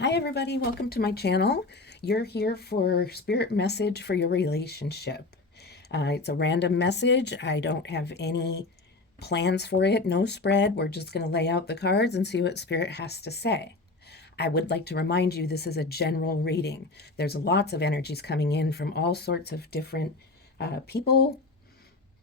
Hi everybody, welcome to my channel. You're here for spirit message for your relationship. It's a random message. I don't have any plans for it, no spread. We're just going to lay out the cards and see what spirit has to say. I would like to remind you this is a general reading. There's lots of energies coming in from all sorts of different people.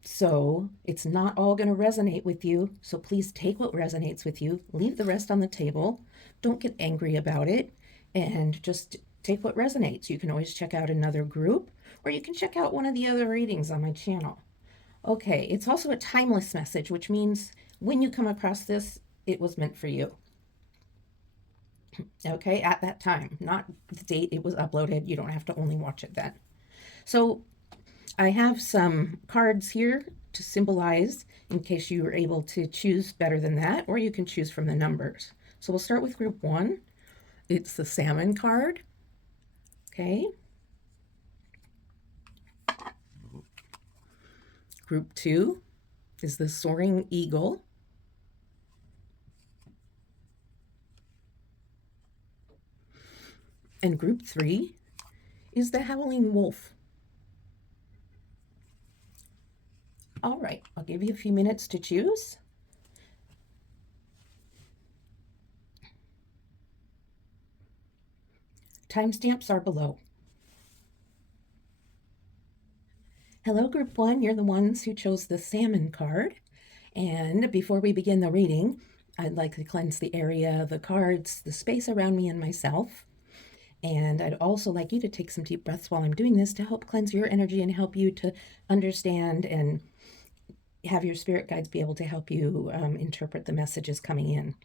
So it's not all going to resonate with you. So please take what resonates with you, leave the rest on the table. Don't get angry about it, and just take what resonates. You can always check out another group, or you can check out one of the other readings on my channel. Okay, it's also a timeless message, which means when you come across this, it was meant for you. Okay, at that time, not the date it was uploaded. You don't have to only watch it then. So I have some cards here to symbolize in case you were able to choose better than that, or you can choose from the numbers. So we'll start with group 1. It's the Salmon card. Okay. Group 2 is the Soaring Eagle. And group 3 is the Howling Wolf. All right, I'll give you a few minutes to choose. Timestamps are below. Hello, group 1. You're the ones who chose the Salmon card. And before we begin the reading, I'd like to cleanse the area, the cards, the space around me and myself. And I'd also like you to take some deep breaths while I'm doing this to help cleanse your energy and help you to understand and have your spirit guides be able to help you interpret the messages coming in.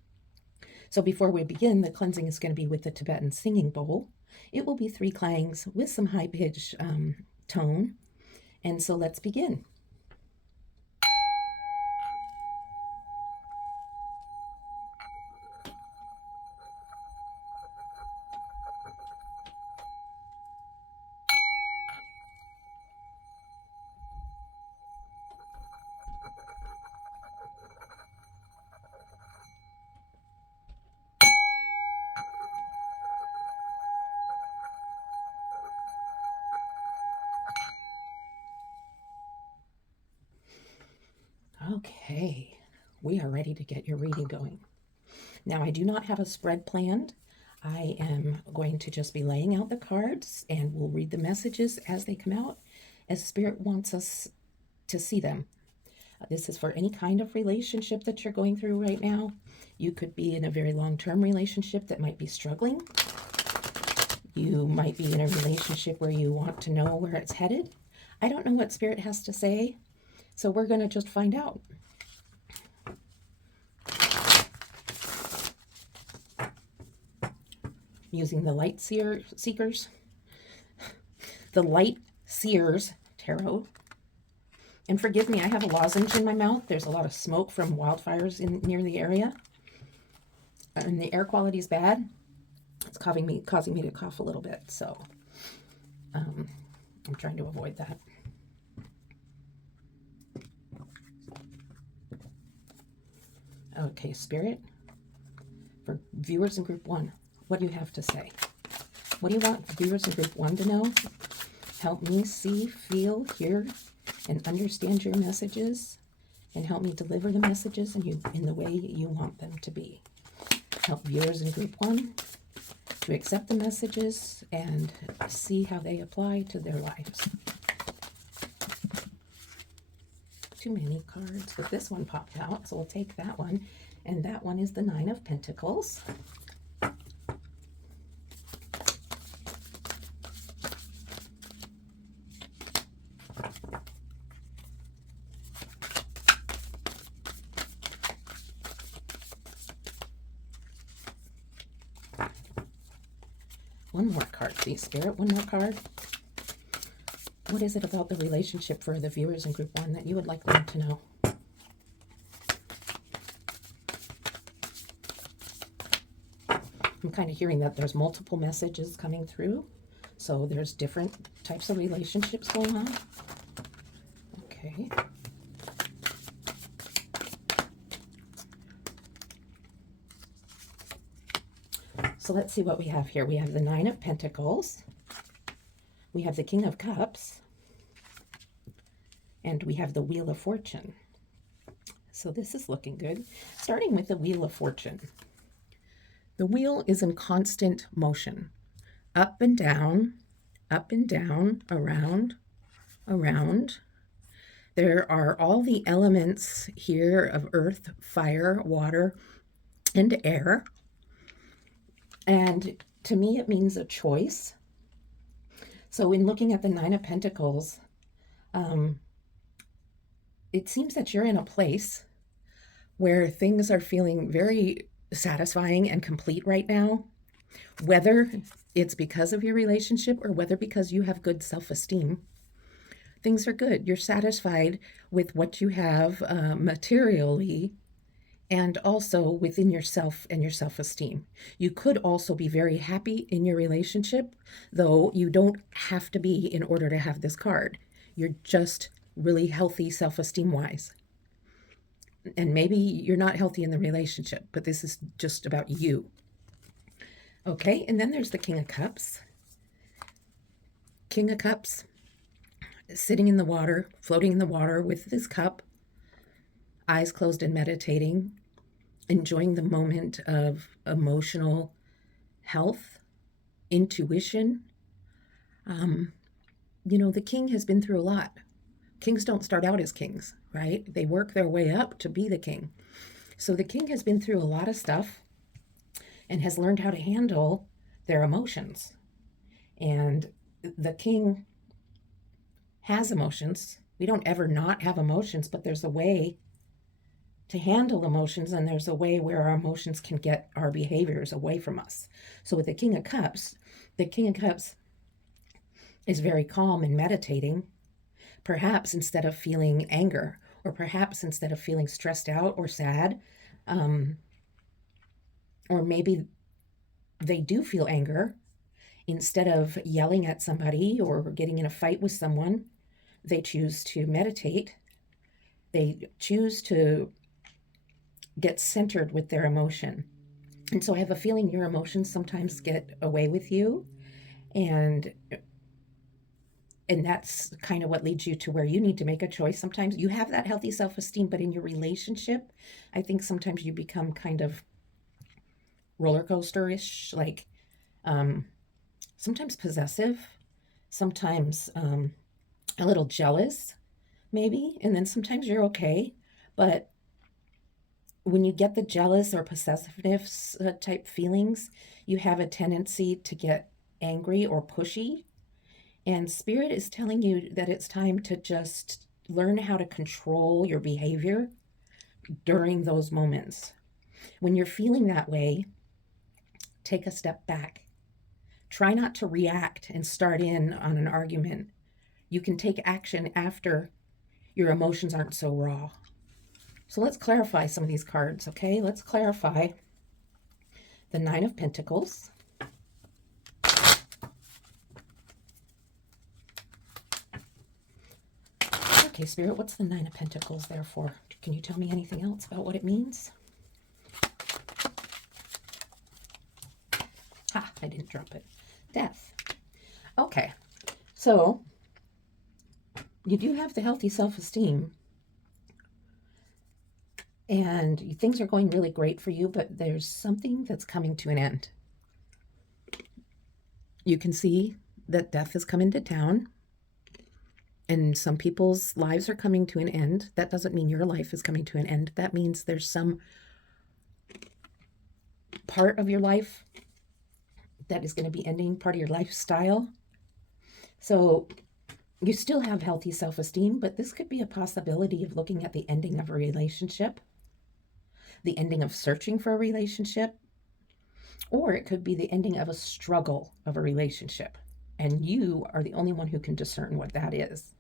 So before we begin, the cleansing is going to be with the Tibetan singing bowl. It will be 3 clangs with some high-pitched tone. And so let's begin. Okay, we are ready to get your reading going. Now, I do not have a spread planned. I am going to just be laying out the cards, and we'll read the messages as they come out, as Spirit wants us to see them. This is for any kind of relationship that you're going through right now. You could be in a very long-term relationship that might be struggling. You might be in a relationship where you want to know where it's headed. I don't know what Spirit has to say, so we're going to just find out. Using the Light Seekers, the Light Seers Tarot. And forgive me, I have a lozenge in my mouth. There's a lot of smoke from wildfires near the area. And the air quality is bad. It's causing me to cough a little bit. So I'm trying to avoid that. Okay, Spirit, for viewers in group 1, what do you have to say? What do you want viewers in group 1 to know? Help me see, feel, hear, and understand your messages, and help me deliver the messages in the way you want them to be. Help viewers in group 1 to accept the messages and see how they apply to their lives. Too many cards, but this one popped out, so we'll take that one. And that one is the 9 of Pentacles. One more card, please, Spirit. One more card. What is it about the relationship for the viewers in group 1 that you would like them to know? I'm kind of hearing that there's multiple messages coming through. So there's different types of relationships going on. Okay. So let's see what we have here. We have the Nine of Pentacles. We have the King of Cups. And we have the Wheel of Fortune. So this is looking good. Starting with the Wheel of Fortune. The wheel is in constant motion. Up and down, around, around. There are all the elements here of earth, fire, water, and air. And to me, it means a choice. So in looking at the Nine of Pentacles, it seems that you're in a place where things are feeling very satisfying and complete right now, whether it's because of your relationship or whether because you have good self-esteem. Things are good. You're satisfied with what you have materially and also within yourself and your self-esteem. You could also be very happy in your relationship, though you don't have to be in order to have this card. You're just really healthy self-esteem wise. And maybe you're not healthy in the relationship, but this is just about you. Okay, and then there's the King of Cups. King of Cups, sitting in the water, floating in the water with his cup, eyes closed and meditating, enjoying the moment of emotional health, intuition. The king has been through a lot. Kings don't start out as kings, right? They work their way up to be the king. So the king has been through a lot of stuff and has learned how to handle their emotions. And the king has emotions. We don't ever not have emotions, but there's a way to handle emotions, and there's a way where our emotions can get our behaviors away from us. So with the King of Cups is very calm and meditating. Perhaps instead of feeling anger, or perhaps instead of feeling stressed out or sad, or maybe they do feel anger, instead of yelling at somebody or getting in a fight with someone, they choose to meditate. They choose to get centered with their emotion. And so I have a feeling your emotions sometimes get away with you, and that's kind of what leads you to where you need to make a choice. Sometimes you have that healthy self-esteem, but in your relationship, I think sometimes you become kind of roller coaster-ish, like sometimes possessive, sometimes a little jealous, maybe, and then sometimes you're okay. But when you get the jealous or possessiveness type feelings, you have a tendency to get angry or pushy. And Spirit is telling you that it's time to just learn how to control your behavior during those moments. When you're feeling that way, take a step back. Try not to react and start in on an argument. You can take action after your emotions aren't so raw. So let's clarify some of these cards, okay? Let's clarify the Nine of Pentacles. Okay, Spirit, what's the Nine of Pentacles there for? Can you tell me anything else about what it means? Ha, I didn't drop it. Death. Okay, so you do have the healthy self-esteem, and things are going really great for you, but there's something that's coming to an end. You can see that death has come into town, and some people's lives are coming to an end. That doesn't mean your life is coming to an end. That means there's some part of your life that is going to be ending, part of your lifestyle. So you still have healthy self-esteem, but this could be a possibility of looking at the ending of a relationship, the ending of searching for a relationship, or it could be the ending of a struggle of a relationship. And you are the only one who can discern what that is,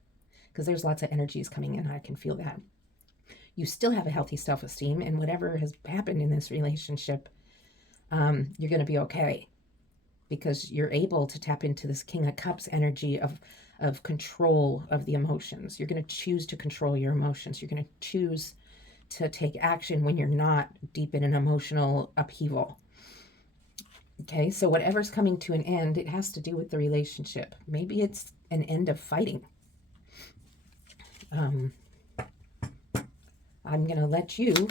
because there's lots of energies coming in. I can feel that. You still have a healthy self-esteem, and whatever has happened in this relationship, you're going to be okay, because you're able to tap into this King of Cups energy of control of the emotions. You're going to choose to control your emotions. You're going to choose to take action when you're not deep in an emotional upheaval. Okay, so whatever's coming to an end, it has to do with the relationship. Maybe it's an end of fighting. I'm going to let you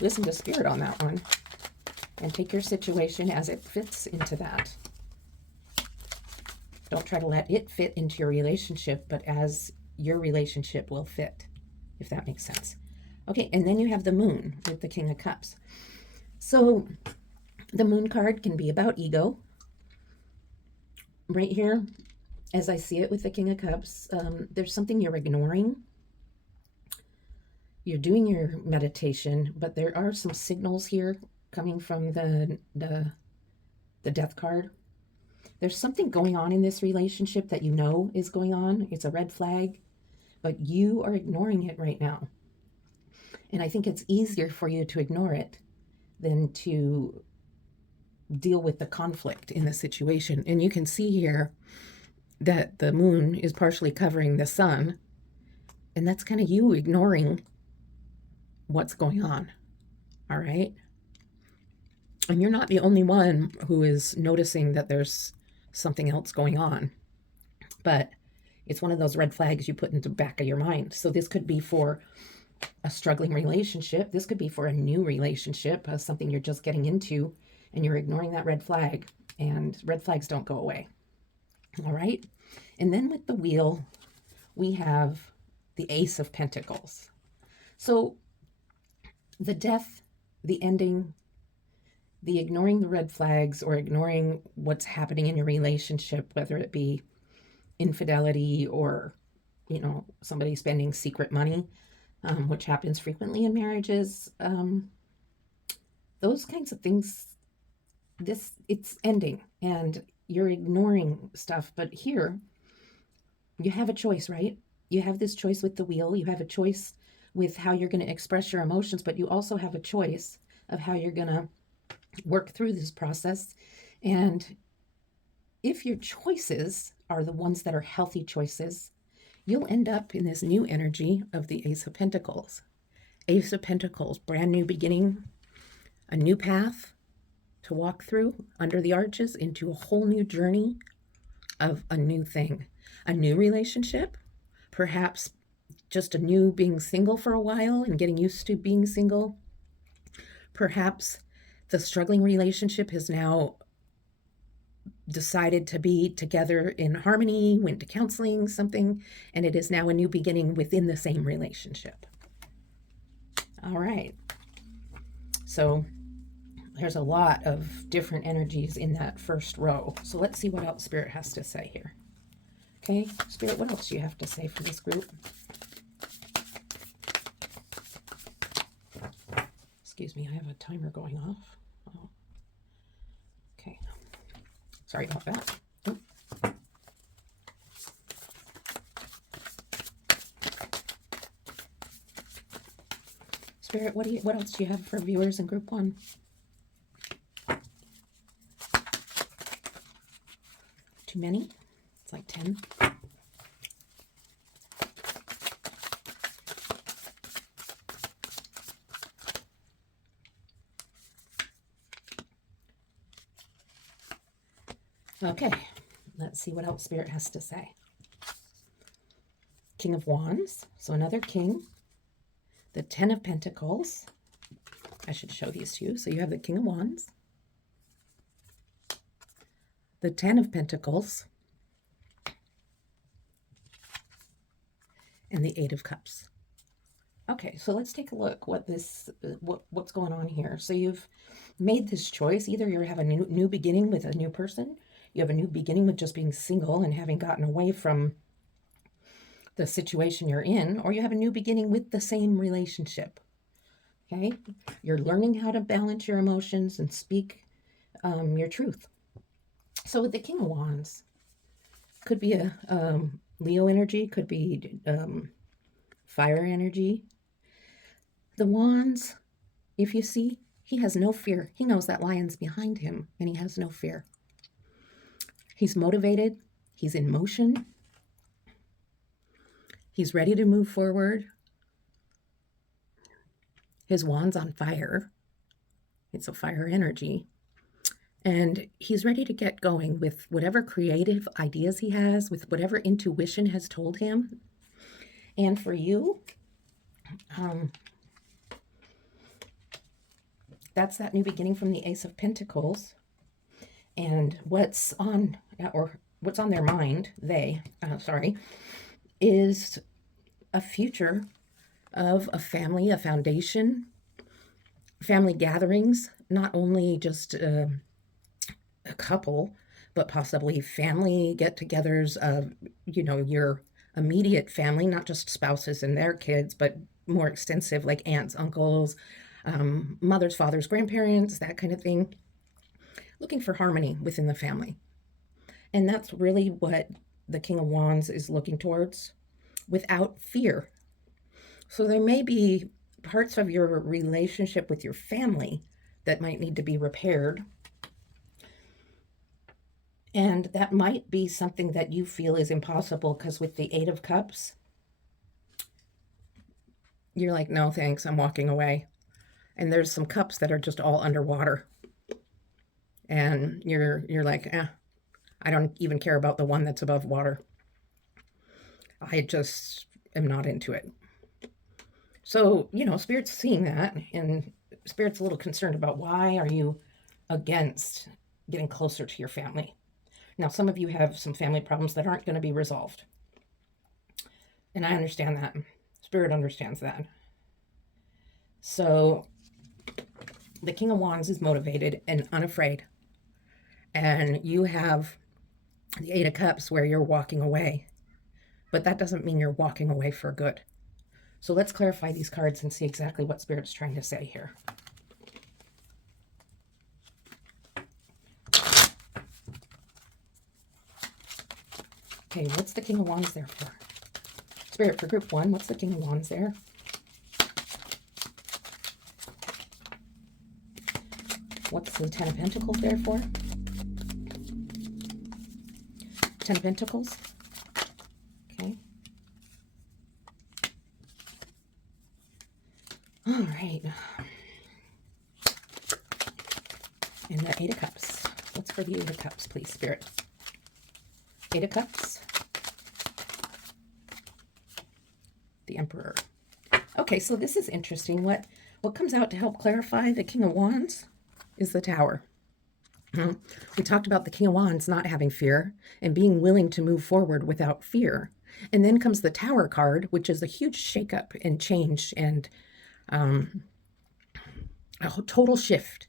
listen to Spirit on that one and take your situation as it fits into that. Don't try to let it fit into your relationship, but as your relationship will fit, if that makes sense. Okay, and then you have the Moon with the King of Cups. So the Moon card can be about ego. Right here, as I see it with the King of Cups, there's something you're ignoring. You're doing your meditation, but there are some signals here coming from the Death card. There's something going on in this relationship that you know is going on. It's a red flag, but you are ignoring it right now. And I think it's easier for you to ignore it than to deal with the conflict in the situation. And you can see here that the Moon is partially covering the Sun, and that's kind of you ignoring what's going on. All right. And you're not the only one who is noticing that there's something else going on, but it's one of those red flags you put into the back of your mind. So this could be for a struggling relationship. This could be for a new relationship, something you're just getting into, and you're ignoring that red flag, and red flags don't go away. All right. And then with the wheel, we have the Ace of Pentacles. So the death, the ending, the ignoring the red flags or ignoring what's happening in your relationship, whether it be infidelity or, somebody spending secret money, which happens frequently in marriages, those kinds of things, it's ending and you're ignoring stuff. But here, you have a choice, right? You have this choice with the wheel. You have a choice with how you're going to express your emotions, but you also have a choice of how you're going to work through this process. And if your choices are the ones that are healthy choices, you'll end up in this new energy of the Ace of Pentacles. Ace of Pentacles, brand new beginning, a new path to walk through under the arches into a whole new journey of a new thing, a new relationship, perhaps just a new being single for a while and getting used to being single. Perhaps the struggling relationship has now decided to be together in harmony, went to counseling, something, and it is now a new beginning within the same relationship. All right. So there's a lot of different energies in that first row. So let's see what else Spirit has to say here. Okay, Spirit, what else do you have to say for this group? Excuse me, I have a timer going off. Oh. Okay. Sorry about that. Oh. Spirit, what else do you have for viewers in group 1? Too many? It's like 10. Okay, let's see what else Spirit has to say. King of Wands, so another king. The 10 of Pentacles. I should show these to you. So you have the King of Wands, the 10 of Pentacles, and the 8 of Cups. Okay, so let's take a look what's going on here. So you've made this choice. Either you have a new beginning with a new person, you have a new beginning with just being single and having gotten away from the situation you're in, or you have a new beginning with the same relationship. Okay, you're learning how to balance your emotions and speak your truth. So with the King of Wands, could be a Leo energy, could be fire energy. The Wands, if you see, he has no fear. He knows that lion's behind him, and he has no fear. He's motivated. He's in motion. He's ready to move forward. His wand's on fire. It's a fire energy. And he's ready to get going with whatever creative ideas he has, with whatever intuition has told him. And for you, um, that's that new beginning from the Ace of Pentacles. And what's on their mind, is a future of a family, a foundation, family gatherings, not only just a couple, but possibly family get-togethers of, your immediate family, not just spouses and their kids, but more extensive, like aunts, uncles, mothers, fathers, grandparents, that kind of thing. Looking for harmony within the family. And that's really what the King of Wands is looking towards, without fear. So there may be parts of your relationship with your family that might need to be repaired. And that might be something that you feel is impossible, because with the Eight of Cups, you're like, no, thanks, I'm walking away. And there's some cups that are just all underwater. And you're like, I don't even care about the one that's above water. I just am not into it. So, Spirit's seeing that, and Spirit's a little concerned about, why are you against getting closer to your family? Now, some of you have some family problems that aren't going to be resolved. And I understand that. Spirit understands that. So the King of Wands is motivated and unafraid. And you have the Eight of Cups where you're walking away. But that doesn't mean you're walking away for good. So let's clarify these cards and see exactly what Spirit's trying to say here. Okay, what's the King of Wands there for? Spirit, for group 1, what's the King of Wands there? What's the Ten of Pentacles there for? Ten of Pentacles. Okay. All right. And the Eight of Cups. What's for the Eight of Cups, please, Spirit? Eight of Cups. The Emperor. Okay, so this is interesting. What comes out to help clarify the King of Wands is the Tower. We talked about the King of Wands not having fear and being willing to move forward without fear. And then comes the Tower card, which is a huge shakeup and change and a total shift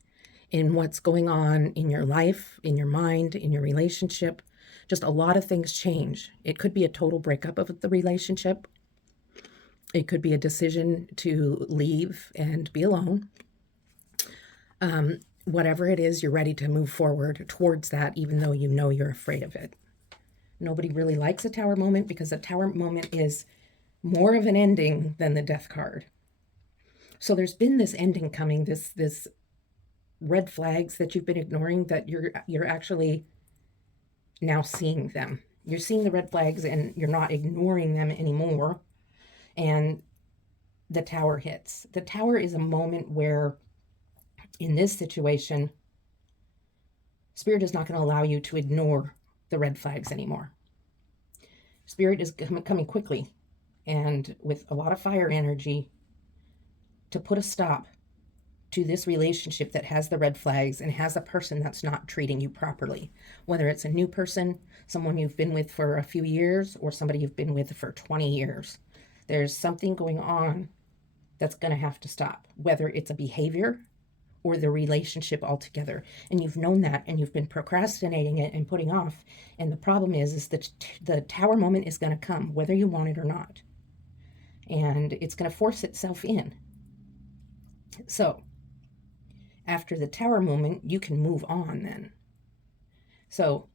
in what's going on in your life, in your mind, in your relationship. Just a lot of things change. It could be a total breakup of the relationship. It could be a decision to leave and be alone. Whatever it is, you're ready to move forward towards that, even though you know you're afraid of it. Nobody really likes a Tower moment, because a Tower moment is more of an ending than the Death card. So there's been this ending coming, this red flags that you've been ignoring, that you're actually now seeing them. You're seeing the red flags and you're not ignoring them anymore. And the Tower hits. The Tower is a moment where, in this situation, Spirit is not going to allow you to ignore the red flags anymore. Spirit is coming quickly and with a lot of fire energy to put a stop to this relationship that has the red flags and has a person that's not treating you properly. Whether it's a new person, someone you've been with for a few years, or somebody you've been with for 20 years. There's something going on that's going to have to stop, whether it's a behavior or the relationship altogether. And you've known that, and you've been procrastinating it and putting off. And the problem is that the Tower moment is going to come, whether you want it or not. And it's going to force itself in. So after the Tower moment, you can move on then. So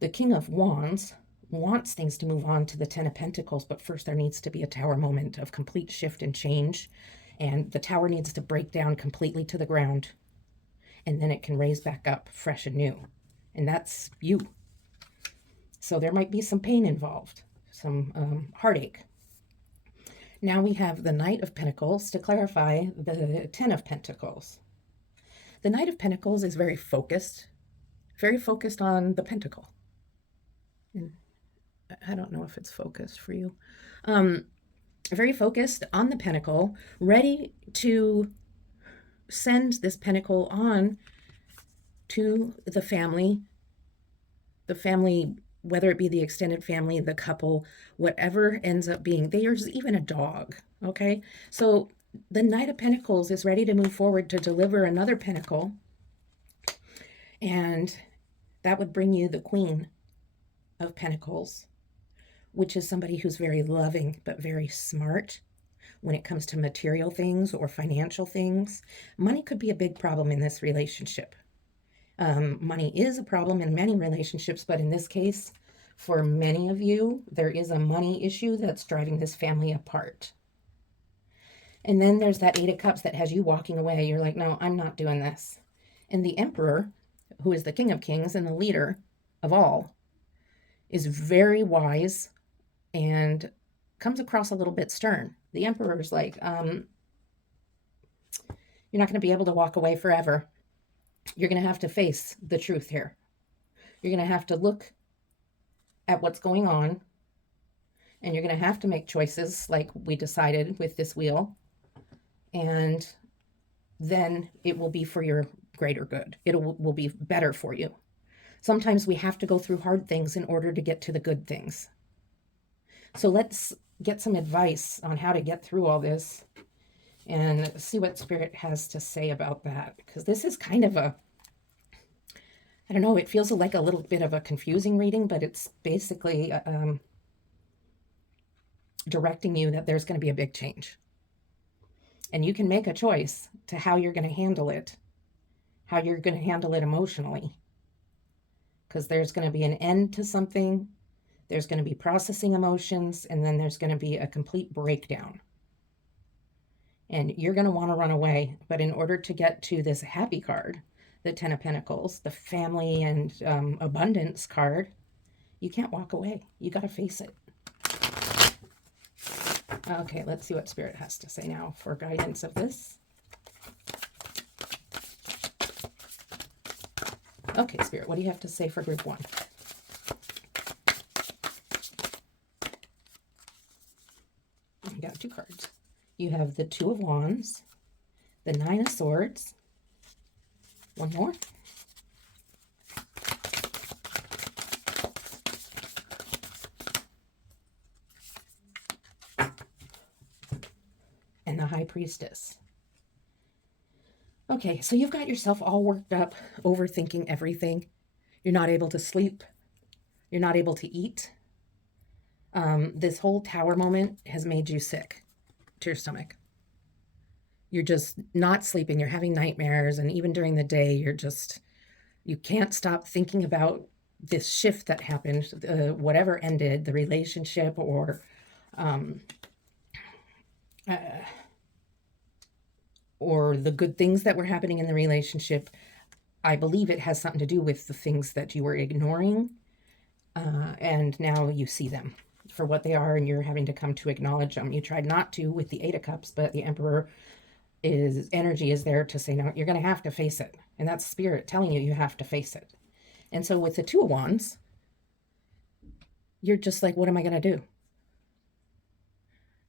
the King of Wands wants things to move on to the Ten of Pentacles, but first there needs to be a Tower moment of complete shift and change. And the Tower needs to break down completely to the ground, and then it can raise back up fresh and new. And that's you. So there might be some pain involved, some heartache. Now we have the Knight of Pentacles to clarify the Ten of Pentacles. The Knight of Pentacles is very focused on the pentacle. And I don't know if it's focused for you. Very focused on the pentacle, ready to send this pentacle on to the family, whether it be the extended family, the couple, whatever ends up being. There's even a dog, okay? So the Knight of Pentacles is ready to move forward to deliver another pentacle, and that would bring you the Queen of Pentacles, which is somebody who's very loving but very smart when it comes to material things or financial things. Money could be a big problem in this relationship. Money is a problem in many relationships, but in this case, for many of you, there is a money issue that's driving this family apart. And then there's that Eight of Cups that has you walking away. You're like, no, I'm not doing this. And the Emperor, who is the King of Kings and the leader of all, is very wise and comes across a little bit stern. The Emperor's like, you're not going to be able to walk away forever. You're going to have to face the truth here. You're going to have to look at what's going on, and you're going to have to make choices like we decided with this wheel, and then it will be for your greater good. It will be better for you. Sometimes we have to go through hard things in order to get to the good things. So let's get some advice on how to get through all this and see what Spirit has to say about that. Because this is kind of I don't know, it feels like a little bit of a confusing reading, but it's basically directing you that there's going to be a big change. And you can make a choice to how you're going to handle it, how you're going to handle it emotionally. Because there's going to be an end to something, there's going to be processing emotions, and then there's going to be a complete breakdown. And you're going to want to run away. But in order to get to this happy card, the Ten of Pentacles, the family and abundance card, you can't walk away. You got to face it. Okay, let's see what Spirit has to say now for guidance of this. Okay, Spirit, what do you have to say for group 1? You got 2 cards. You have the Two of Wands, the Nine of Swords, one more, and the High Priestess. Okay, so you've got yourself all worked up, overthinking everything. You're not able to sleep. You're not able to eat. This whole tower moment has made you sick to your stomach. You're just not sleeping. You're having nightmares. And even during the day, you can't stop thinking about this shift that happened, whatever ended, the relationship or the good things that were happening in the relationship. I believe it has something to do with the things that you were ignoring. And now you see them for what they are, and you're having to come to acknowledge them. You tried not to with the Eight of Cups, but the Emperor energy is there to say, no, you're going to have to face it. And that's Spirit telling you have to face it. And so with the Two of Wands, you're just like, what am I going to do?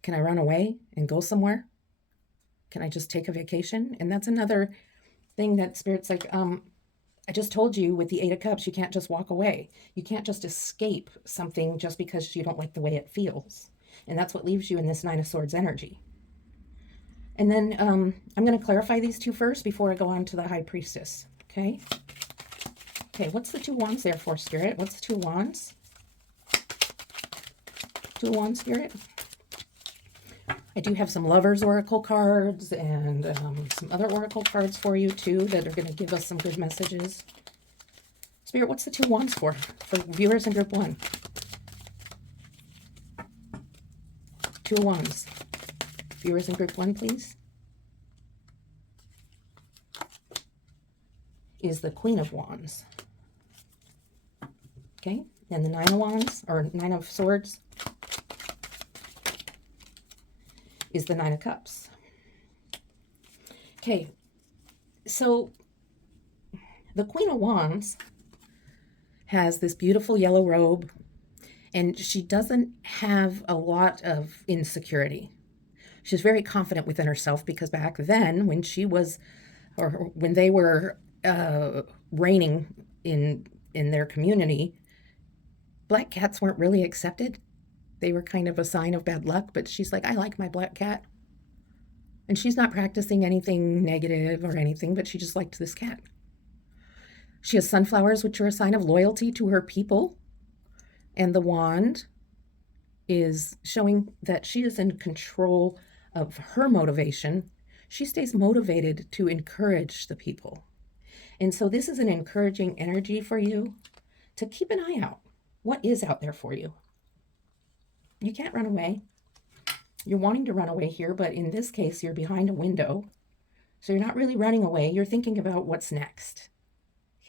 Can I run away and go somewhere? Can I just take a vacation? And that's another thing that Spirit's like, I just told you with the Eight of Cups, you can't just walk away. You can't just escape something just because you don't like the way it feels. And that's what leaves you in this Nine of Swords energy. And then I'm going to clarify these two first before I go on to the High Priestess. Okay? Okay, what's the Two of Wands there for, Spirit? What's the Two of Wands? Two of Wands, Spirit? I do have some Lovers Oracle cards and some other Oracle cards for you, too, that are going to give us some good messages. Spirit, what's the Two of Wands for viewers in Group 1? Two of Wands. Viewers in Group 1, please. Is the Queen of Wands. Okay, and the Nine of Wands, or Nine of Swords, is the Nine of Cups. Okay, so The Queen of Wands has this beautiful yellow robe, and she doesn't have a lot of insecurity. She's very confident within herself because back then, when she was, or when they were reigning in their community, black cats weren't really accepted. They were kind of a sign of bad luck, but she's like, I like my black cat. And she's not practicing anything negative or anything, but she just liked this cat. She has sunflowers, which are a sign of loyalty to her people. And the wand is showing that she is in control of her motivation. She stays motivated to encourage the people. And so this is an encouraging energy for you to keep an eye out. What is out there for you? You can't run away. You're wanting to run away here, but in this case, you're behind a window. So you're not really running away. You're thinking about what's next.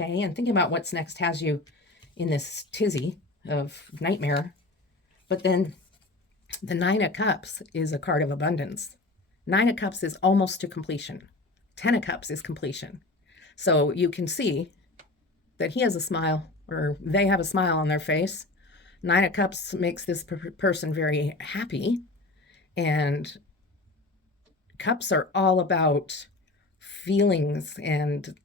Okay? And thinking about what's next has you in this tizzy of nightmare. But then the Nine of Cups is a card of abundance. Nine of Cups is almost to completion. 10 of Cups is completion. So you can see that he has a smile, or they have a smile on their face. Nine of Cups makes this person very happy. And cups are all about feelings and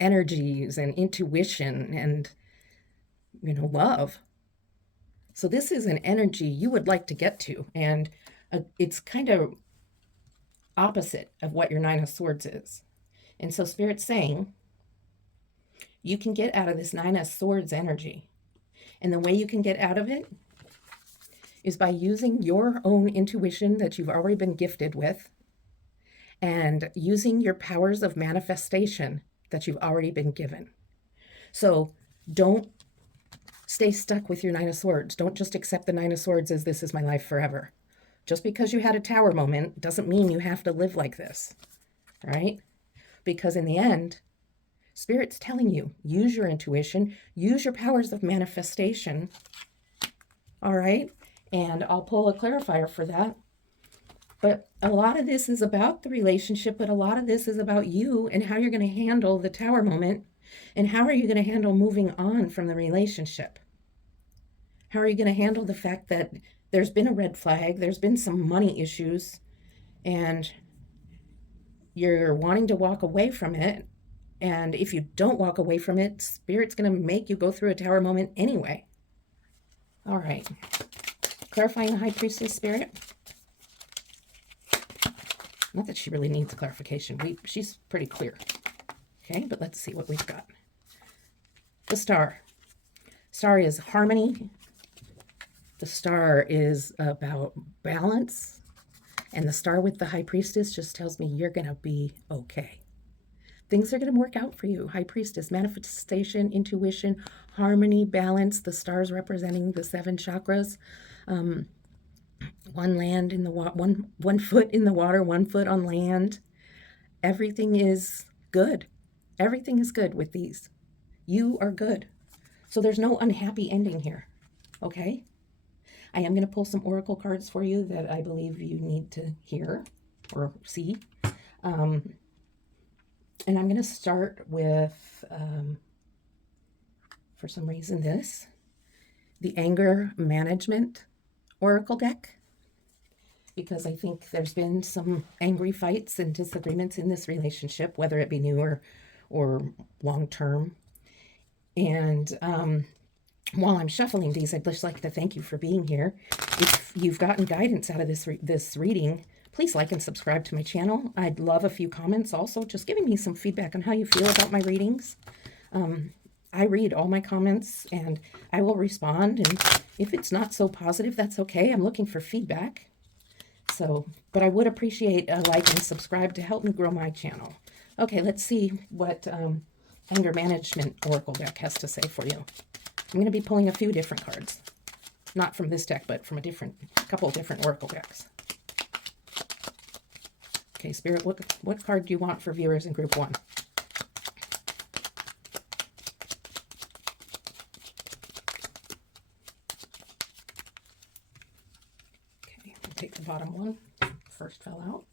energies and intuition and, love. So this is an energy you would like to get to. And it's kind of opposite of what your Nine of Swords is. And so Spirit's saying, you can get out of this Nine of Swords energy. And the way you can get out of it is by using your own intuition that you've already been gifted with and using your powers of manifestation that you've already been given. So don't stay stuck with your Nine of Swords. Don't just accept the Nine of Swords as this is my life forever. Just because you had a tower moment doesn't mean you have to live like this, right? Because in the end, Spirit's telling you, use your intuition, use your powers of manifestation, all right? And I'll pull a clarifier for that. But a lot of this is about the relationship, but a lot of this is about you and how you're going to handle the tower moment and how are you going to handle moving on from the relationship. How are you going to handle the fact that there's been a red flag, there's been some money issues, and you're wanting to walk away from it. And if you don't walk away from it, Spirit's going to make you go through a tower moment anyway. All right. Clarifying the High Priestess, Spirit. Not that she really needs clarification. She's pretty clear. Okay, but let's see what we've got. The Star. Star is harmony. The Star is about balance. And the Star with the High Priestess just tells me you're going to be okay. Things are going to work out for you. High Priestess, manifestation, intuition, harmony, balance. The stars representing the 7 chakras. One land in the one foot in the water, 1 foot on land. Everything is good. Everything is good with these. You are good. So there's no unhappy ending here. Okay? I am going to pull some oracle cards for you that I believe you need to hear or see. And I'm going to start with, for some reason, the Anger Management Oracle deck, because I think there's been some angry fights and disagreements in this relationship, whether it be new or long-term. And while I'm shuffling these, I'd just like to thank you for being here. If you've gotten guidance out of this reading, please like and subscribe to my channel. I'd love a few comments also, just giving me some feedback on how you feel about my readings. I read all my comments and I will respond. And if it's not so positive, that's okay. I'm looking for feedback. But I would appreciate a like and subscribe to help me grow my channel. Okay, let's see what Anger Management Oracle deck has to say for you. I'm going to be pulling a few different cards. Not from this deck, but from a couple of different Oracle decks. Okay, Spirit, what card do you want for viewers in group 1? Okay, I'll take the bottom one. First fell out.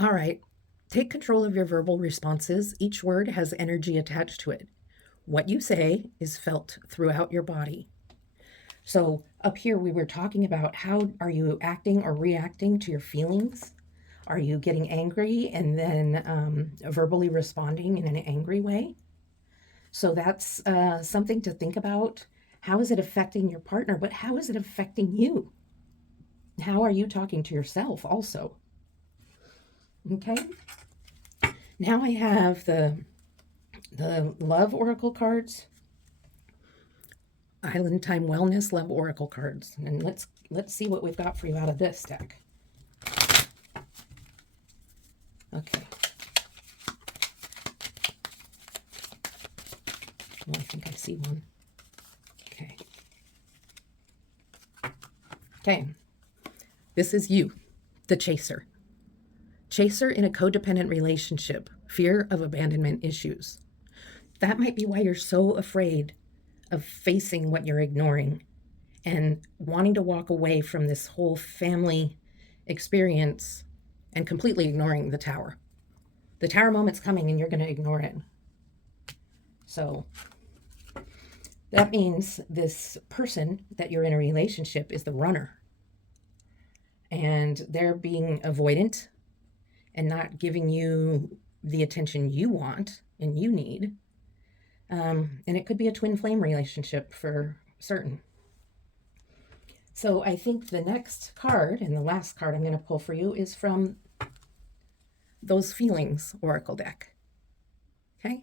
All right. Take control of your verbal responses. Each word has energy attached to it. What you say is felt throughout your body. So up here, we were talking about how are you acting or reacting to your feelings? Are you getting angry and then verbally responding in an angry way? So that's something to think about. How is it affecting your partner? But how is it affecting you? How are you talking to yourself also? Okay. Now I have the Love Oracle cards, Island Time Wellness Love Oracle cards, and let's see what we've got for you out of this deck. Okay. Well, I think I see one. Okay. Okay. This is you, the chaser. Chaser in a codependent relationship, fear of abandonment issues. That might be why you're so afraid of facing what you're ignoring and wanting to walk away from this whole family experience and completely ignoring the tower. The tower moment's coming and you're going to ignore it. So that means this person that you're in a relationship is the runner. And they're being avoidant and not giving you the attention you want and you need. And it could be a twin flame relationship for certain. So I think the next card and the last card I'm going to pull for you is from Those Feelings Oracle deck. Okay?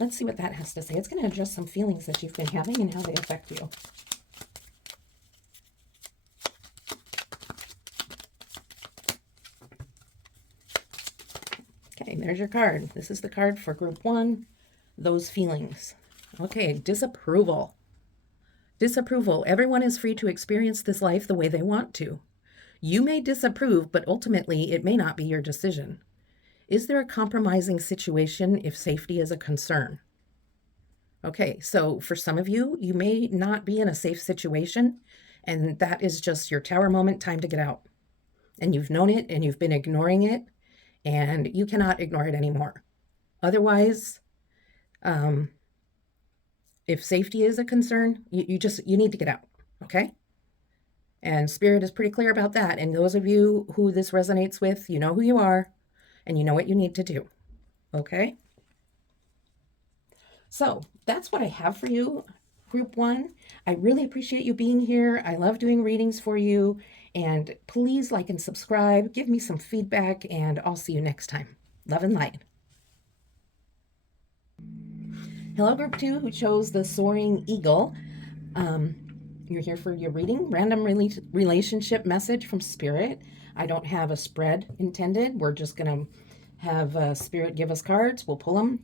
Let's see what that has to say. It's going to address some feelings that you've been having and how they affect you. Okay, there's your card. This is the card for group 1, Those Feelings. Okay, disapproval. Disapproval. Everyone is free to experience this life the way they want to. You may disapprove, but ultimately it may not be your decision. Is there a compromising situation if safety is a concern? Okay, so for some of you, you may not be in a safe situation, and that is just your tower moment, time to get out. And you've known it, and you've been ignoring it, and you cannot ignore it anymore. Otherwise, if safety is a concern, you need to get out, okay? And Spirit is pretty clear about that. And those of you who this resonates with, you know who you are, and you know what you need to do, okay? So that's what I have for you, group 1. I really appreciate you being here. I love doing readings for you. And please like and subscribe. Give me some feedback, and I'll see you next time. Love and light. Hello, group 2, who chose the Soaring Eagle. You're here for your reading. Random relationship message from Spirit. I don't have a spread intended. We're just going to have Spirit give us cards. We'll pull them,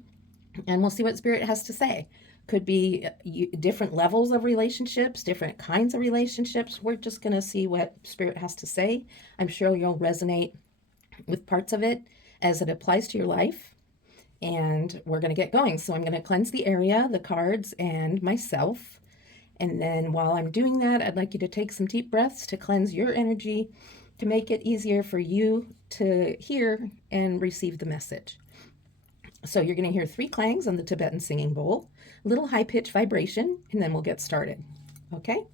and we'll see what Spirit has to say. Could be different levels of relationships, different kinds of relationships. We're just going to see what Spirit has to say. I'm sure you'll resonate with parts of it as it applies to your life. And we're going to get going. So I'm going to cleanse the area, the cards, and myself. And then while I'm doing that, I'd like you to take some deep breaths to cleanse your energy, to make it easier for you to hear and receive the message. So you're going to hear 3 clangs on the Tibetan singing bowl, a little high-pitched vibration, and then we'll get started. Okay?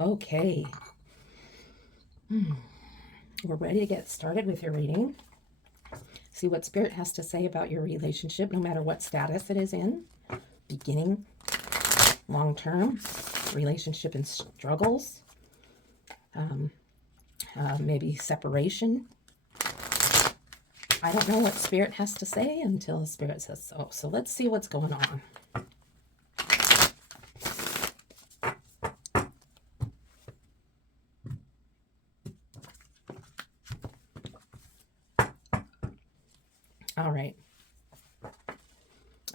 Okay. We're ready to get started with your reading. See what Spirit has to say about your relationship, no matter what status it is in. Beginning, long-term, relationship and struggles, maybe separation. I don't know what Spirit has to say until Spirit says so. So let's see what's going on.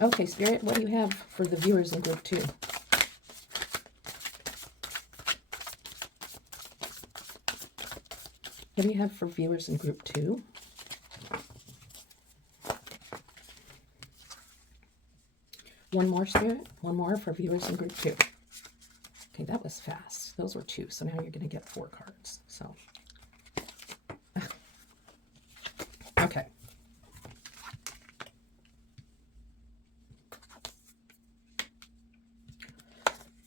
Okay, Spirit, what do you have for the viewers in group 2? What do you have for viewers in group 2? One more, Spirit. One more for viewers in group 2. Okay, that was fast. Those were 2, so now you're going to get 4 cards. So, okay.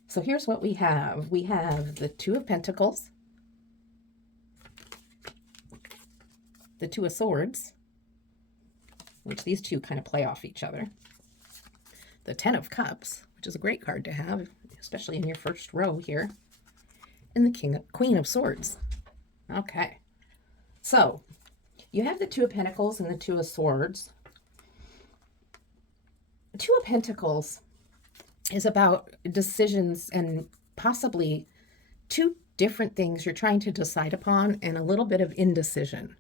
So here's what we have. We have the 2 of Pentacles, the 2 of Swords, which these two kind of play off each other, the 10 of Cups, which is a great card to have, especially in your first row here, and the Queen of Swords. Okay, so you have the 2 of Pentacles and the 2 of Swords. The 2 of Pentacles is about decisions and possibly 2 different things you're trying to decide upon and a little bit of indecision.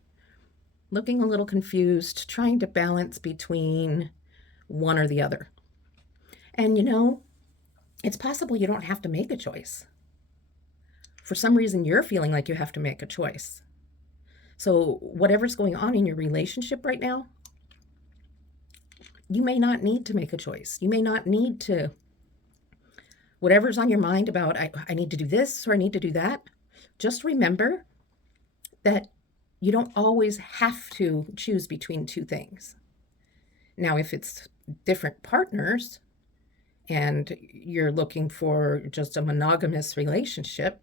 Looking a little confused, trying to balance between one or the other. And you know, it's possible you don't have to make a choice. For some reason, you're feeling like you have to make a choice. So whatever's going on in your relationship right now, you may not need to make a choice. You may not need to, whatever's on your mind about, I need to do this or I need to do that, just remember that you don't always have to choose between 2 things. Now, if it's different partners and you're looking for just a monogamous relationship,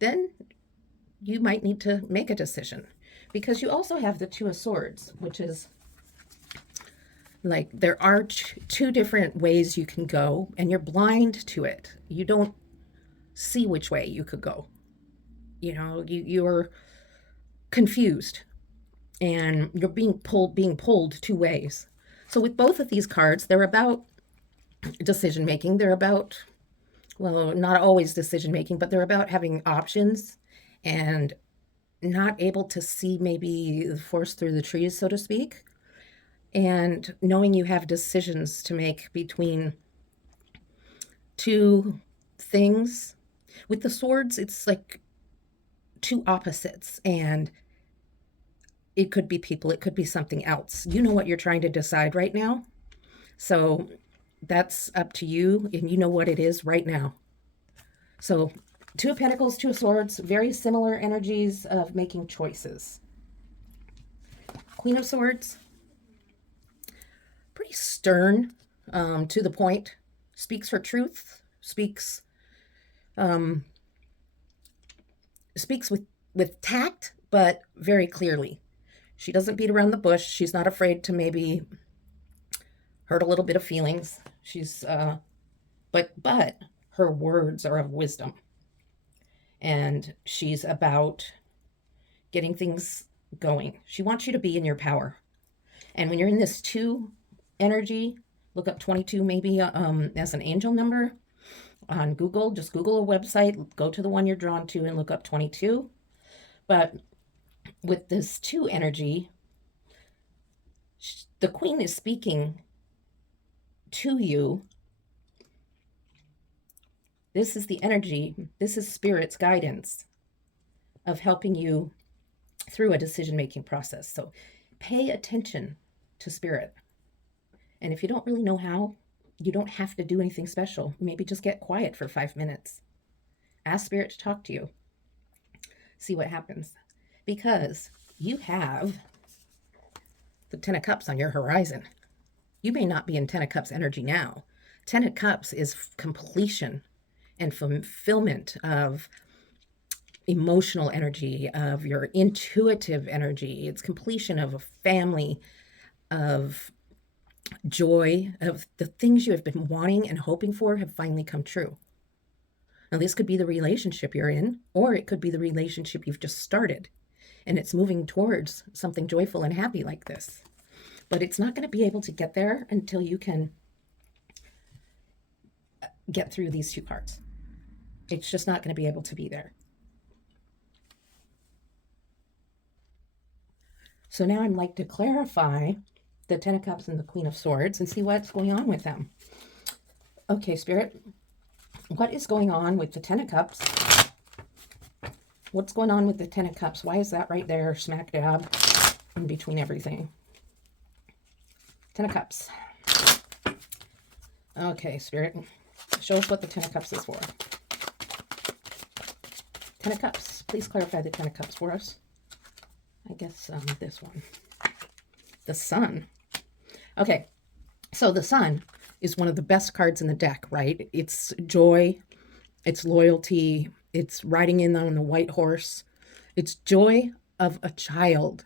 then you might need to make a decision, because you also have the 2 of Swords, which is like there are 2 different ways you can go and you're blind to it. You don't see which way you could go. You know, you're confused and you're being pulled 2 ways. So with both of these cards, they're about decision making. They're about, well, not always decision making, but they're about having options and not able to see maybe the forest through the trees, so to speak, and knowing you have decisions to make between 2 things. With the Swords, it's like 2 opposites, and it could be people, it could be something else. You know what you're trying to decide right now. So that's up to you, and you know what it is right now. So 2 of Pentacles, 2 of Swords, very similar energies of making choices. Queen of Swords, pretty stern, to the point, speaks her truth, speaks with tact, but very clearly. She doesn't beat around the bush. She's not afraid to maybe hurt a little bit of feelings. She's but her words are of wisdom, and she's about getting things going. She wants you to be in your power. And when you're in this 2 energy, look up 22 maybe as an angel number on Google. Just Google a website, go to the one you're drawn to and look up 22. But with this 2 energy, the Queen is speaking to you. This is the energy, this is Spirit's guidance of helping you through a decision-making process. So pay attention to Spirit. And if you don't really know how, you don't have to do anything special. Maybe just get quiet for 5 minutes. Ask Spirit to talk to you. See what happens. Because you have the 10 of Cups on your horizon. You may not be in 10 of Cups energy now. 10 of Cups is completion and fulfillment of emotional energy, of your intuitive energy. It's completion of a family, of joy, of the things you have been wanting and hoping for have finally come true. Now, this could be the relationship you're in, or it could be the relationship you've just started, and it's moving towards something joyful and happy like this. But it's not going to be able to get there until you can get through these 2 cards. It's just not going to be able to be there. So now I'd like to clarify the Ten of Cups and the Queen of Swords and see what's going on with them. Okay, Spirit, what is going on with the Ten of Cups? What's going on with the Ten of Cups? Why is that right there, smack dab, in between everything? Ten of Cups. Okay, Spirit, show us what the Ten of Cups is for. Ten of Cups. Please clarify the Ten of Cups for us. I guess this one. The Sun. Okay, so the Sun is one of the best cards in the deck, right? It's joy, it's loyalty, it's riding in on the white horse. It's joy of a child.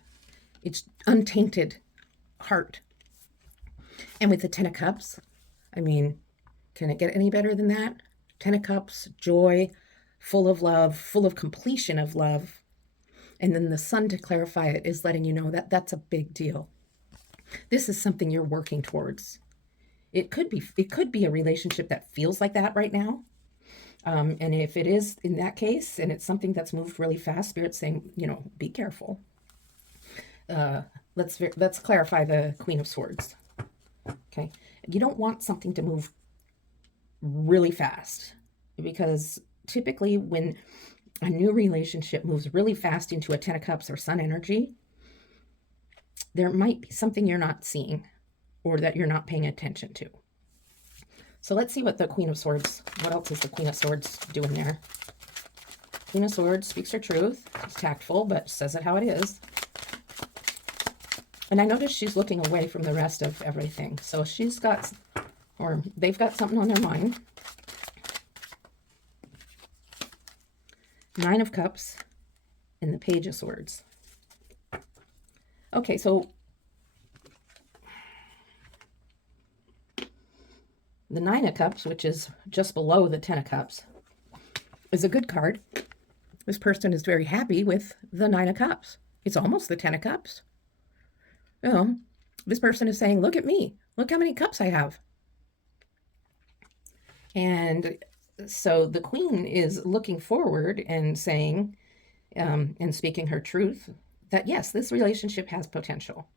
It's untainted heart. And with the Ten of Cups, I mean, can it get any better than that? Ten of Cups, joy, full of love, full of completion of love. And then the Sun, to clarify it, is letting you know that that's a big deal. This is something you're working towards. It could be a relationship that feels like that right now. And if it is in that case, and it's something that's moved really fast, Spirit's saying, be careful. Let's clarify the Queen of Swords. Okay. You don't want something to move really fast, because typically when a new relationship moves really fast into a Ten of Cups or Sun energy, there might be something you're not seeing or that you're not paying attention to. So let's see what the Queen of Swords, what else is the Queen of Swords doing there? Queen of Swords speaks her truth. It's tactful, but says it how it is. And I notice she's looking away from the rest of everything. So she's got, or they've got something on their mind. Nine of Cups and the Page of Swords. Okay, so the Nine of Cups, which is just below the Ten of Cups, is a good card. This person is very happy with the Nine of Cups. It's almost the Ten of Cups. This person is saying, look at me. Look how many cups I have. And so the Queen is looking forward and saying, and speaking her truth, that yes, this relationship has potential.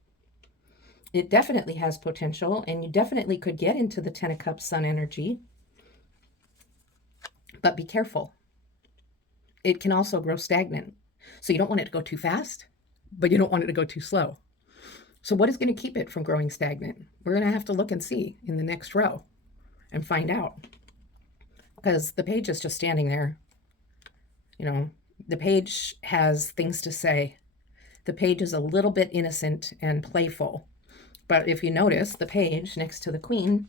It definitely has potential, and you definitely could get into the Ten of Cups Sun energy. But be careful. It can also grow stagnant. So you don't want it to go too fast, but you don't want it to go too slow. So what is going to keep it from growing stagnant? We're going to have to look and see in the next row and find out. Because the Page is just standing there. The Page has things to say. The Page is a little bit innocent and playful. But if you notice, the Page next to the Queen,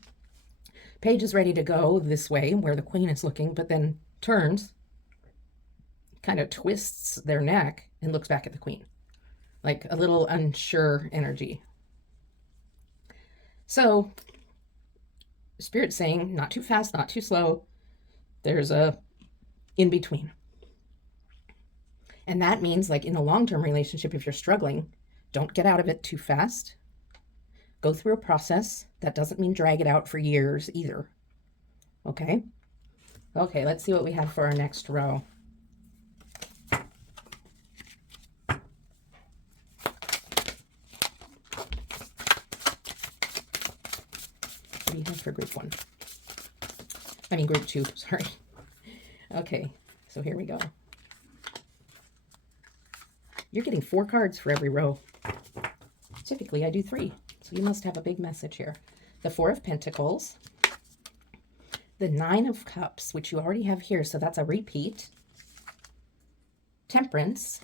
Page is ready to go this way where the Queen is looking, but then turns, kind of twists their neck and looks back at the Queen. Like a little unsure energy. So, Spirit's saying, not too fast, not too slow. There's a in between. And that means, like in a long-term relationship, if you're struggling, don't get out of it too fast. Go through a process. That doesn't mean drag it out for years either. Okay? Okay, let's see what we have for our next row. What do you have for group 1? I mean group 2, sorry. Okay, so here we go. You're getting 4 cards for every row. Typically I do 3, so you must have a big message here. The Four of Pentacles, the Nine of Cups, which you already have here, so that's a repeat. Temperance.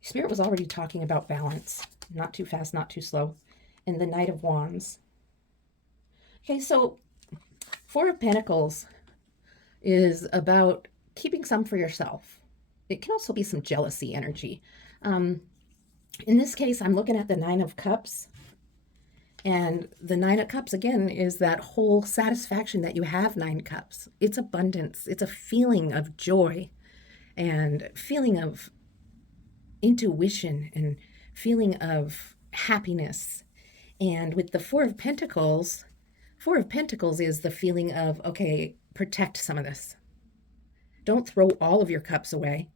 Spirit was already talking about balance, not too fast, not too slow. And the Knight of Wands. Okay, so Four of Pentacles is about keeping some for yourself. It can also be some jealousy energy. In this case, I'm looking at the Nine of Cups. And the Nine of Cups, again, is that whole satisfaction that you have 9 cups. It's abundance. It's a feeling of joy and feeling of intuition and feeling of happiness. And with the Four of Pentacles is the feeling of, okay, protect some of this. Don't throw all of your cups away.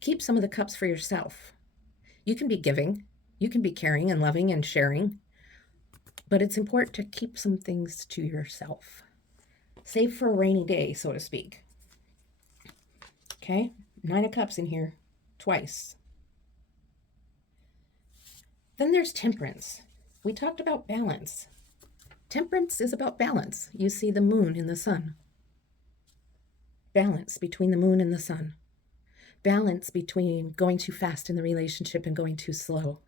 Keep some of the cups for yourself. You can be giving. You can be caring and loving and sharing, but it's important to keep some things to yourself. Save for a rainy day, so to speak. Okay? 9 of Cups in here twice. Then there's Temperance. We talked about balance. Temperance is about balance. You see the moon in the sun. Balance between the moon and the sun. Balance between going too fast in the relationship and going too slow.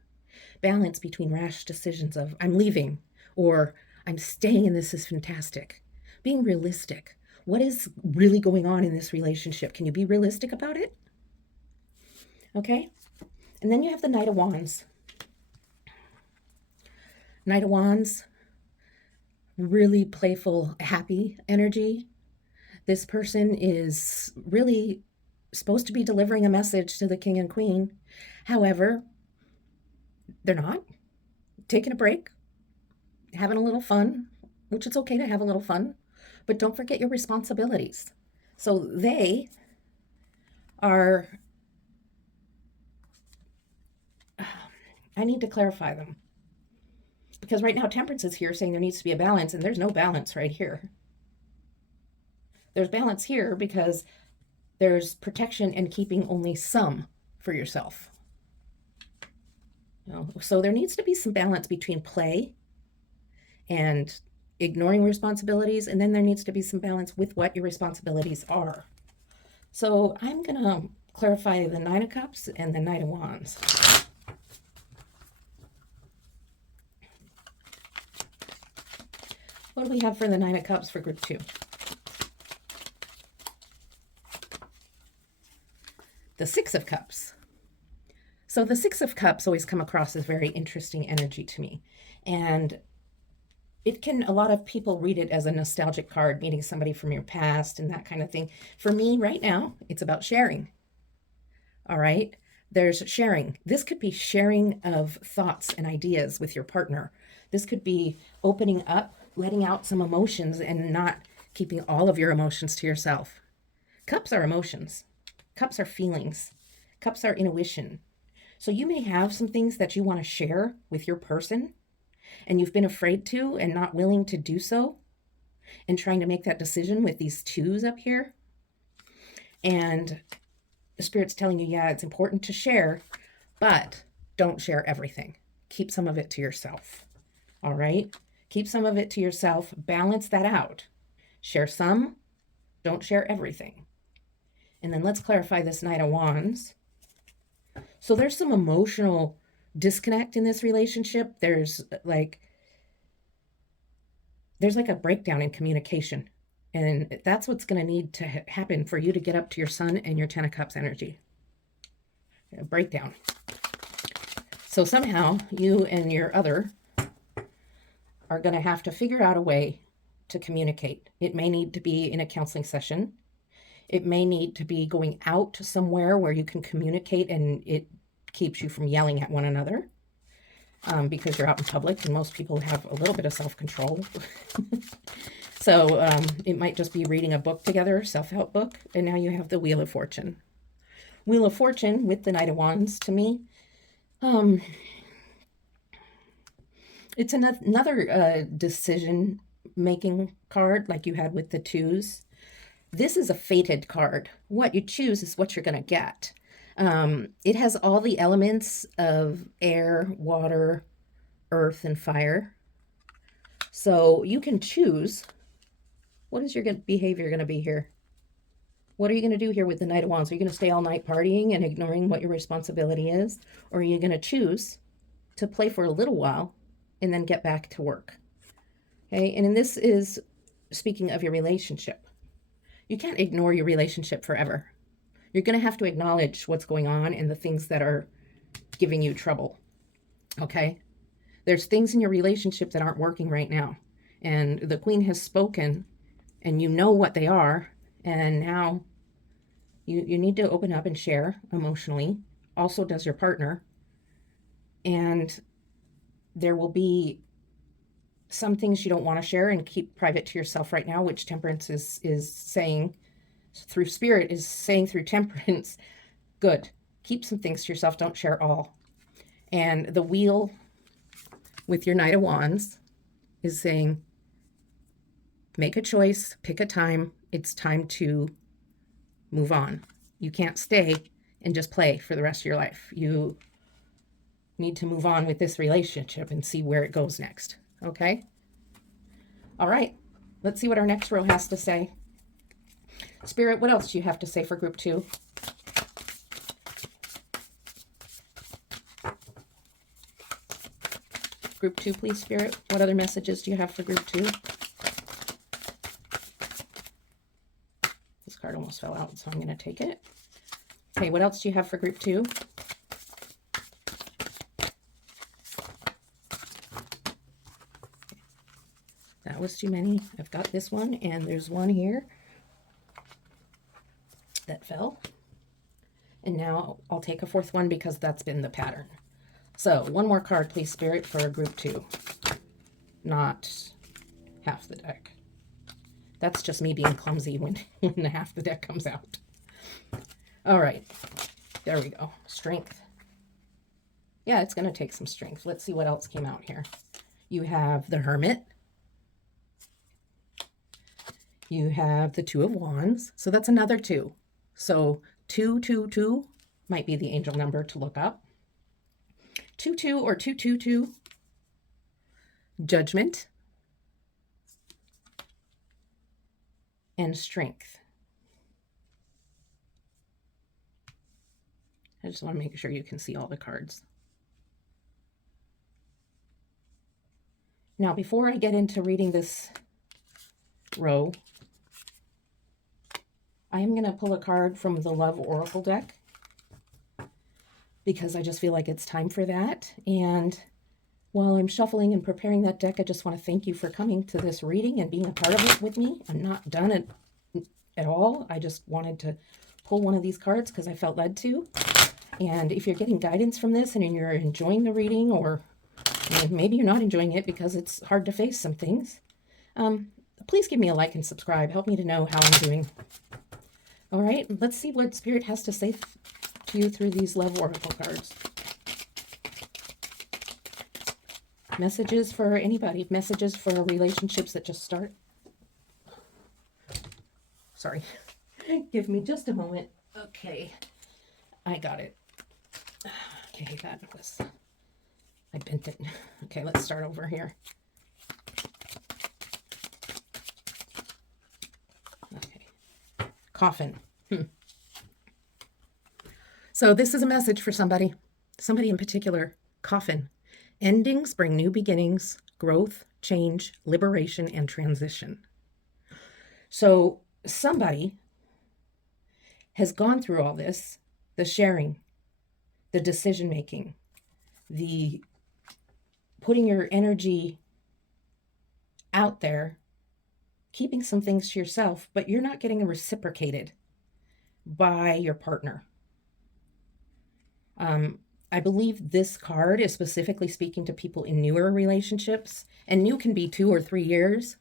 Balance between rash decisions of I'm leaving or I'm staying and this is fantastic. Being realistic. What is really going on in this relationship? Can you be realistic about it? Okay? And then you have the Knight of Wands. Knight of Wands, really playful, happy energy. This person is really supposed to be delivering a message to the king and queen. However, they're not. Taking a break, having a little fun, which it's okay to have a little fun, but don't forget your responsibilities. So they are, I need to clarify them. Because right now Temperance is here saying there needs to be a balance, and there's no balance right here. There's balance here because there's protection and keeping only some for yourself. So there needs to be some balance between play and ignoring responsibilities, and then there needs to be some balance with what your responsibilities are. So I'm going to clarify the 9 of Cups and the Knight of Wands. What do we have for the 9 of Cups for group 2? The 6 of Cups. So the 6 of Cups always come across as very interesting energy to me. And it can, a lot of people read it as a nostalgic card, meeting somebody from your past and that kind of thing. For me right now, it's about sharing. All right. There's sharing. This could be sharing of thoughts and ideas with your partner. This could be opening up, letting out some emotions and not keeping all of your emotions to yourself. Cups are emotions. Cups are feelings. Cups are intuition. So you may have some things that you want to share with your person and you've been afraid to and not willing to do so and trying to make that decision with these 2s up here. And the Spirit's telling you, yeah, it's important to share, but don't share everything. Keep some of it to yourself. All right? Keep some of it to yourself. Balance that out. Share some. Don't share everything. And then let's clarify this Knight of Wands. So there's some emotional disconnect in this relationship. There's like a breakdown in communication. And that's what's going to need to happen for you to get up to your Sun and your 10 of Cups energy. A breakdown. So somehow you and your other are going to have to figure out a way to communicate. It may need to be in a counseling session. It may need to be going out somewhere where you can communicate and it keeps you from yelling at one another because you're out in public and most people have a little bit of self-control. So it might just be reading a book together, self-help book, and now you have the Wheel of Fortune. Wheel of Fortune with the Knight of Wands, to me, it's another decision-making card like you had with the 2s. This is a fated card. What you choose is what you're going to get. It has all the elements of air, water, earth, and fire. So you can choose what is your behavior going to be here. What are you going to do here with the Knight of Wands? Are you going to stay all night partying and ignoring what your responsibility is? Or are you going to choose to play for a little while and then get back to work? Okay, and this is speaking of your relationship. You can't ignore your relationship forever. You're going to have to acknowledge what's going on and the things that are giving you trouble. Okay? There's things in your relationship that aren't working right now. And the Queen has spoken and you know what they are. And now you need to open up and share emotionally. Also does your partner. And there will be some things you don't want to share and keep private to yourself right now, which Temperance is saying through Spirit, is saying through Temperance, good. Keep some things to yourself. Don't share all. And the wheel with your Knight of Wands is saying, make a choice, pick a time. It's time to move on. You can't stay and just play for the rest of your life. You need to move on with this relationship and see where it goes next. Okay? All right. Let's see what our next row has to say. Spirit, what else do you have to say for group 2? Group 2, please, Spirit. What other messages do you have for group 2? This card almost fell out, so I'm going to take it. Okay, what else do you have for group 2? That was too many. I've got this one, and there's one here that fell. And now I'll take a 4th one because that's been the pattern. So one more card, please, Spirit, for group 2. Not half the deck. That's just me being clumsy when half the deck comes out. All right. There we go. Strength. Yeah, it's going to take some strength. Let's see what else came out here. You have the Hermit. You have the 2 of Wands. So that's another 2. So 222 might be the angel number to look up. 22 or 222. Judgment. And strength. I just want to make sure you can see all the cards. Now, before I get into reading this row, I am going to pull a card from the Love Oracle deck because I just feel like it's time for that. And while I'm shuffling and preparing that deck, I just want to thank you for coming to this reading and being a part of it with me. I'm not done it at all. I just wanted to pull one of these cards because I felt led to. And if you're getting guidance from this and you're enjoying the reading, or maybe you're not enjoying it because it's hard to face some things, please give me a like and subscribe. Help me to know how I'm doing. All right, let's see what Spirit has to say to you through these Love Oracle cards. Messages for anybody. Messages for relationships that just start. Sorry. Give me just a moment. Okay. I got it. Okay, that was... I bent it. Okay, let's start over here. Okay. Coffin. So this is a message for somebody in particular. Coffin. Endings bring new beginnings, growth, change, liberation, and transition. So somebody has gone through all this, the sharing, the decision making, the putting your energy out there, keeping some things to yourself, but you're not getting reciprocated by your partner. I believe this card is specifically speaking to people in newer relationships, and new can be 2 or 3 years.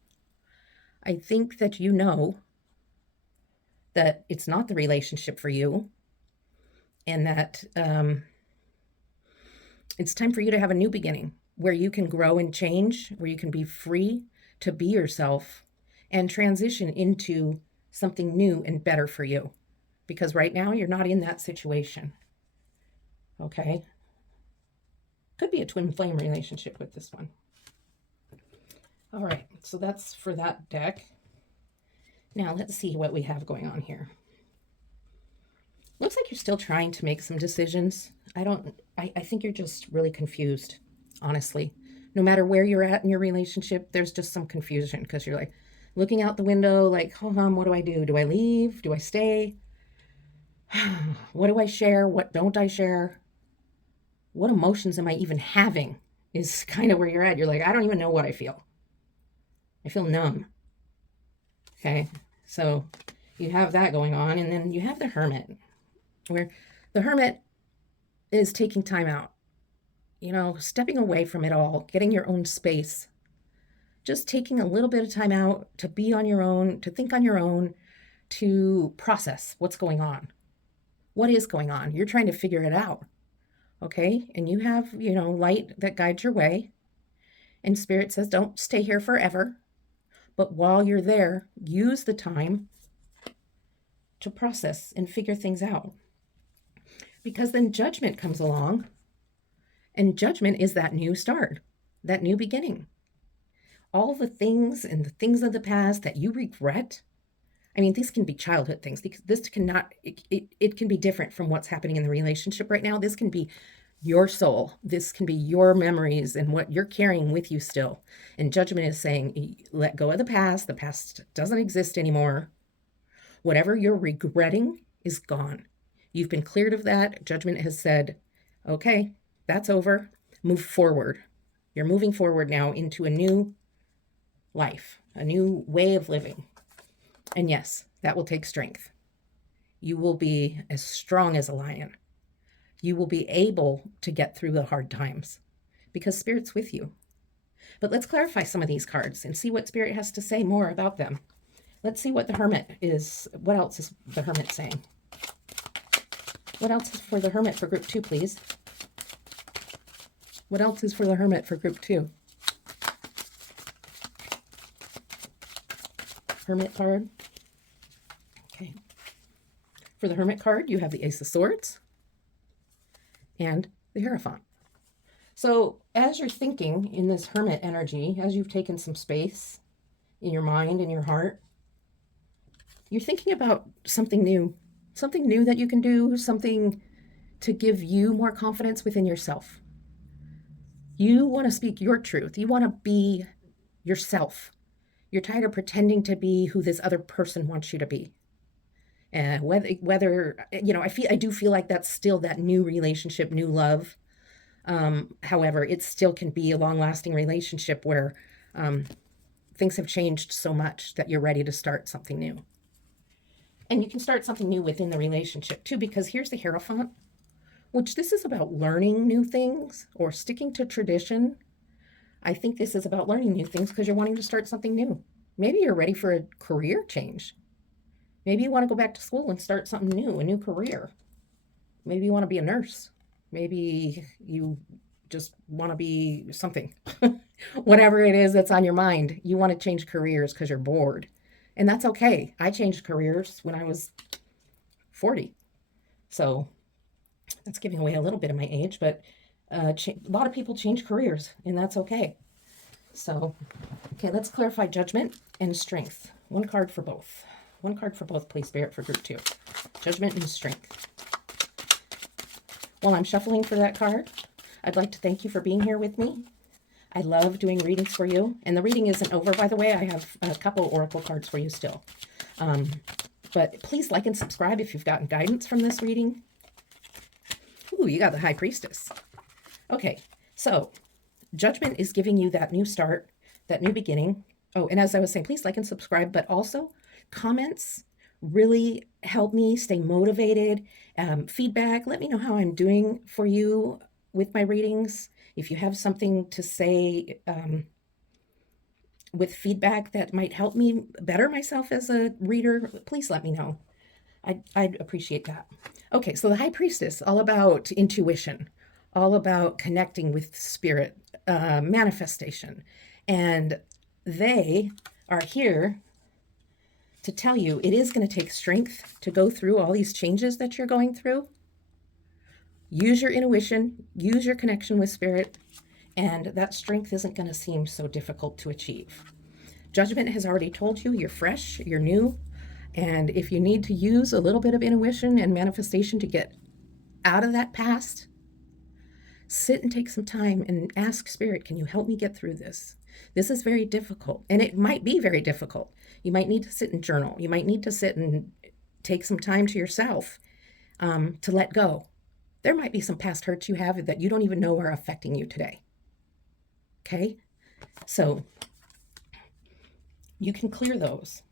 I think that you know that it's not the relationship for you, and that it's time for you to have a new beginning where you can grow and change, where you can be free to be yourself and transition into something new and better for you. Because right now you're not in that situation. Okay? Could be a twin flame relationship with this one. All right, so that's for that deck. Now let's see what we have going on here. Looks like you're still trying to make some decisions. I think you're just really confused, honestly. No matter where you're at in your relationship, there's just some confusion because you're like looking out the window like, what do I do? Do I leave? Do I stay? What do I share? What don't I share? What emotions am I even having is kind of where you're at. You're like, I don't even know what I feel. I feel numb. Okay, so you have that going on, and then you have the Hermit, where the Hermit is taking time out, stepping away from it all, getting your own space, just taking a little bit of time out to be on your own, to think on your own, to process what's going on. What is going on? You're trying to figure it out. okay? And you have, light that guides your way. And Spirit says, don't stay here forever. But while you're there, use the time to process and figure things out. Because then judgment comes along, and judgment is that new start, that new beginning. All the things and the things of the past that you regret. I mean, these can be childhood things. This cannot, it can be different from what's happening in the relationship right now. This can be your soul. This can be your memories and what you're carrying with you still. And judgment is saying, let go of the past. The past doesn't exist anymore. Whatever you're regretting is gone. You've been cleared of that. Judgment has said, okay, that's over. Move forward. You're moving forward now into a new life, a new way of living. And yes, that will take strength. You will be as strong as a lion. You will be able to get through the hard times because Spirit's with you. But let's clarify some of these cards and see what Spirit has to say more about them. Let's see what the Hermit is. What else is the Hermit saying? What else is for the Hermit for group 2, please? What else is for the Hermit for group 2? Hermit card. Okay. For the Hermit card, you have the Ace of Swords and the Hierophant. So as you're thinking in this Hermit energy, as you've taken some space in your mind and your heart, you're thinking about something new that you can do, something to give you more confidence within yourself. You want to speak your truth. You want to be yourself. You're tired of pretending to be who this other person wants you to be. And whether I do feel like that's still that new relationship, new love. However, it still can be a long-lasting relationship where things have changed so much that you're ready to start something new. And you can start something new within the relationship too, because here's the Hierophant, which this is about learning new things or sticking to tradition. I think this is about learning new things because you're wanting to start something new. Maybe you're ready for a career change. Maybe you want to go back to school and start something new, a new career. Maybe you want to be a nurse. Maybe you just want to be something. Whatever it is that's on your mind, you want to change careers because you're bored. And that's okay. I changed careers when I was 40. So that's giving away a little bit of my age, but a lot of people change careers, and that's okay. So, okay, let's clarify judgment and strength. One card for both. One card for both, please, Spirit, for group 2. Judgment and strength. While I'm shuffling for that card, I'd like to thank you for being here with me. I love doing readings for you. And the reading isn't over, by the way. I have a couple oracle cards for you still. But please like and subscribe if you've gotten guidance from this reading. Ooh, you got the High Priestess. Okay, so judgment is giving you that new start, that new beginning. Oh, and as I was saying, please like and subscribe, but also comments really help me stay motivated. Feedback, let me know how I'm doing for you with my readings. If you have something to say with feedback that might help me better myself as a reader, please let me know. I'd appreciate that. Okay, so the High Priestess, all about intuition, all about connecting with spirit, manifestation. And they are here to tell you it is going to take strength to go through all these changes that you're going through. Use your intuition, use your connection with spirit, and that strength isn't going to seem so difficult to achieve. Judgment has already told you you're fresh, you're new, and if you need to use a little bit of intuition and manifestation to get out of that past, sit and take some time and ask Spirit, can you help me get through this? This is very difficult, and it might be very difficult. You might need to sit and journal. You might need to sit and take some time to yourself to let go. There might be some past hurts you have that you don't even know are affecting you today. Okay? So you can clear those.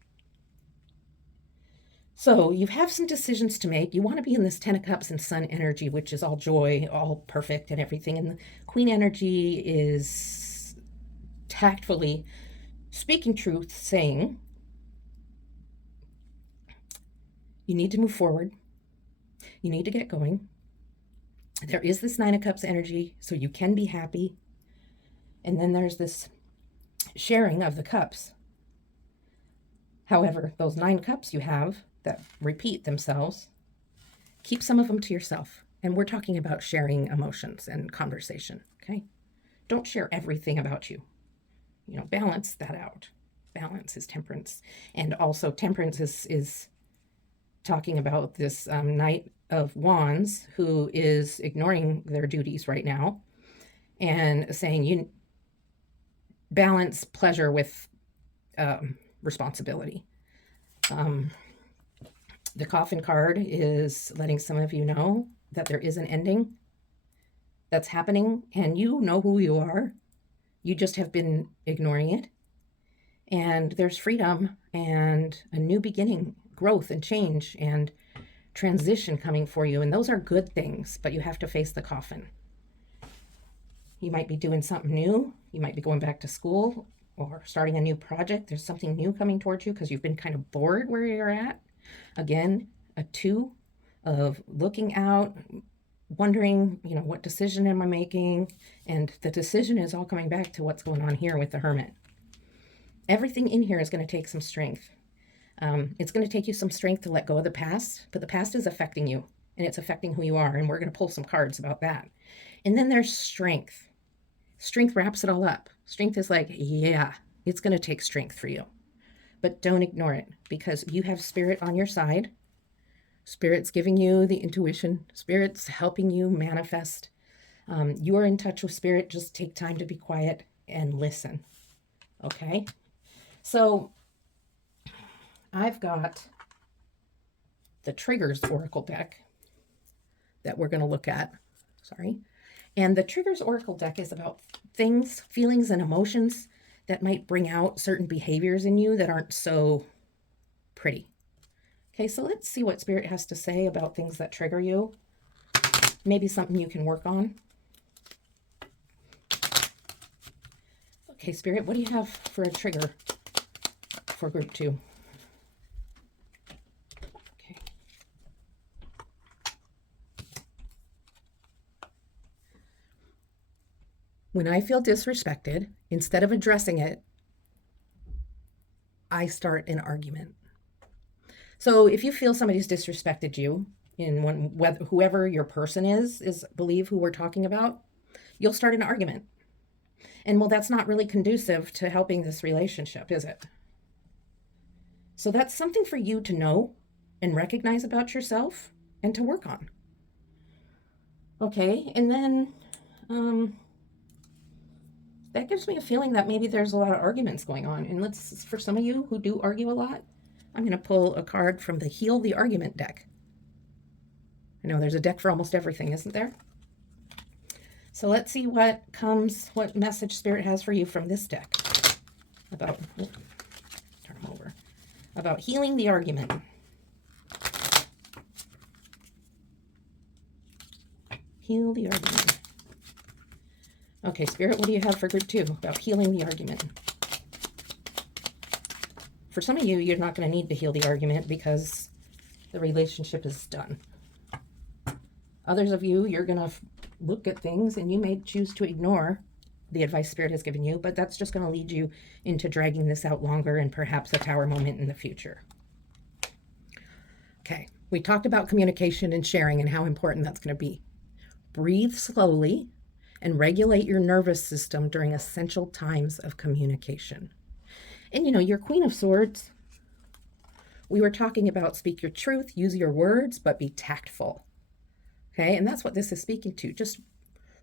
So you have some decisions to make. You want to be in this 10 of Cups and Sun energy, which is all joy, all perfect and everything. And the Queen energy is tactfully speaking truth, saying you need to move forward. You need to get going. There is this Nine of Cups energy, so you can be happy. And then there's this sharing of the cups. However, those 9 cups you have that repeat themselves, keep some of them to yourself. And we're talking about sharing emotions and conversation, okay? Don't share everything about you. Balance that out. Balance is temperance. And also temperance is talking about this Knight of Wands who is ignoring their duties right now and saying you balance pleasure with responsibility. The Coffin card is letting some of you know that there is an ending that's happening, and you know who you are. You just have been ignoring it. And there's freedom and a new beginning, growth and change and transition coming for you. And those are good things, but you have to face the coffin. You might be doing something new. You might be going back to school or starting a new project. There's something new coming towards you because you've been kind of bored where you're at. Again, a 2 of looking out, wondering, what decision am I making? And the decision is all coming back to what's going on here with the Hermit. Everything in here is going to take some strength. It's going to take you some strength to let go of the past, but the past is affecting you and it's affecting who you are. And we're going to pull some cards about that. And then there's strength. Strength wraps it all up. Strength is like, yeah, it's going to take strength for you, but don't ignore it because you have spirit on your side. Spirit's giving you the intuition. Spirit's helping you manifest. You are in touch with spirit. Just take time to be quiet and listen. Okay. So I've got the Triggers Oracle deck that we're going to look at. Sorry. And the Triggers Oracle deck is about things, feelings, and emotions that might bring out certain behaviors in you that aren't so pretty. Okay, so let's see what Spirit has to say about things that trigger you. Maybe something you can work on. Okay, Spirit, what do you have for a trigger for group 2? Okay. When I feel disrespected, instead of addressing it, I start an argument. So if you feel somebody's disrespected you, whoever your person is believe who we're talking about, you'll start an argument. And well, that's not really conducive to helping this relationship, is it? So that's something for you to know and recognize about yourself and to work on. Okay, and then that gives me a feeling that maybe there's a lot of arguments going on. And for some of you who do argue a lot, I'm going to pull a card from the Heal the Argument deck. I know there's a deck for almost everything, isn't there? So let's see what message Spirit has for you from this deck about, turn them over, about healing the argument. Heal the argument. Okay, Spirit, what do you have for group 2 about healing the argument? For some of you, you're not going to need to heal the argument because the relationship is done. Others of you, you're going to look at things and you may choose to ignore the advice Spirit has given you, but that's just going to lead you into dragging this out longer and perhaps a tower moment in the future. Okay, we talked about communication and sharing and how important that's going to be. Breathe slowly and regulate your nervous system during essential times of communication. And your Queen of Swords, we were talking about speak your truth, use your words, but be tactful. Okay, and that's what this is speaking to. Just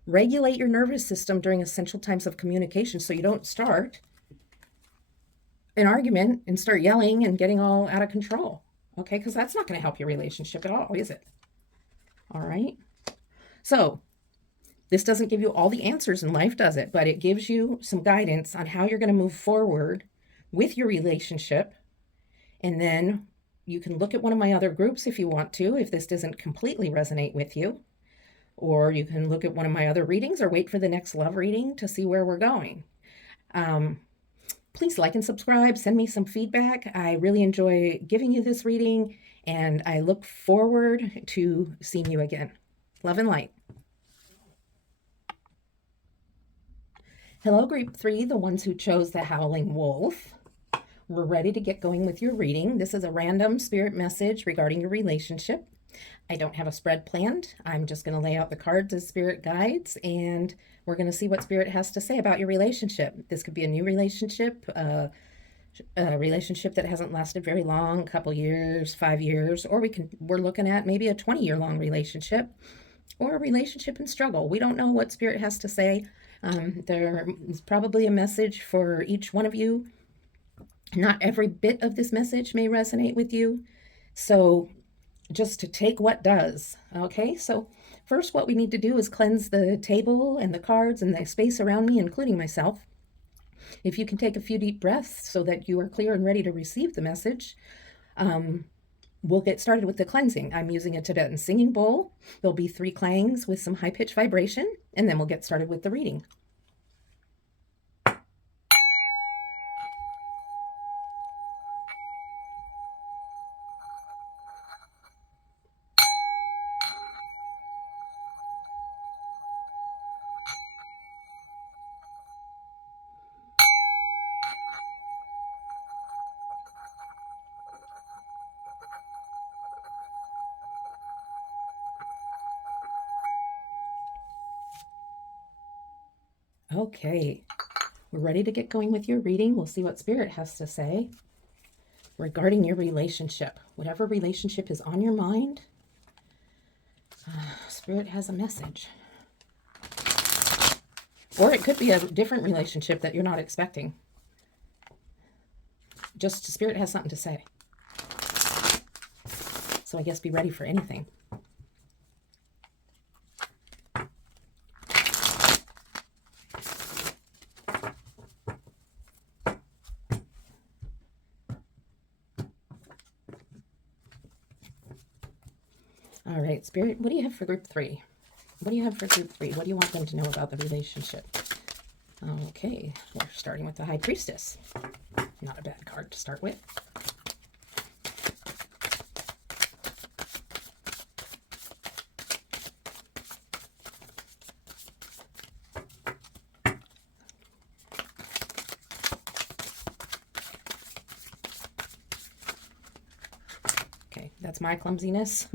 regulate your nervous system during essential times of communication so you don't start an argument and start yelling and getting all out of control. Okay, because that's not going to help your relationship at all, is it? All right. So this doesn't give you all the answers in life, does it? But it gives you some guidance on how you're going to move forward with your relationship. And then you can look at one of my other groups if you want to, if this doesn't completely resonate with you. Or you can look at one of my other readings or wait for the next love reading to see where we're going. Please like and subscribe. Send me some feedback. I really enjoy giving you this reading, and I look forward to seeing you again. Love and light. Hello, group 3, the ones who chose the Howling Wolf. We're ready to get going with your reading. This is a random spirit message regarding your relationship. I don't have a spread planned. I'm just going to lay out the cards as spirit guides, and we're going to see what spirit has to say about your relationship. This could be a new relationship, a relationship that hasn't lasted very long, a couple years, 5 years, or we're looking at maybe a 20-year long relationship or a relationship in struggle. We don't know what spirit has to say. There is probably a message for each one of you. Not every bit of this message may resonate with you. So just to take what does. Okay, so first what we need to do is cleanse the table and the cards and the space around me, including myself. If you can take a few deep breaths so that you are clear and ready to receive the message, we'll get started with the cleansing. I'm using a Tibetan singing bowl. There'll be 3 clangs with some high-pitched vibration, and then we'll get started with the reading. Okay, we're ready to get going with your reading. We'll see what Spirit has to say regarding your relationship. Whatever relationship is on your mind, Spirit has a message. Or it could be a different relationship that you're not expecting. Just Spirit has something to say. So I guess be ready for anything. All right, Spirit, what do you have for group 3? What do you have for group 3? What do you want them to know about the relationship? Okay, we're starting with the High Priestess. Not a bad card to start with. Okay, that's my clumsiness.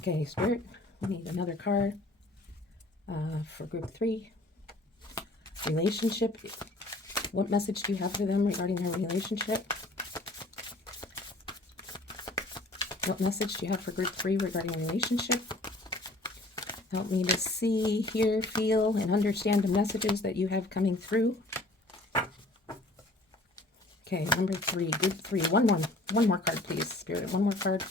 Okay, Spirit, we need another card for group 3. Relationship. What message do you have for them regarding their relationship? What message do you have for group 3 regarding a relationship? Help me to see, hear, feel, and understand the messages that you have coming through. Okay, number 3, group 3. One more card, please, Spirit. One more card.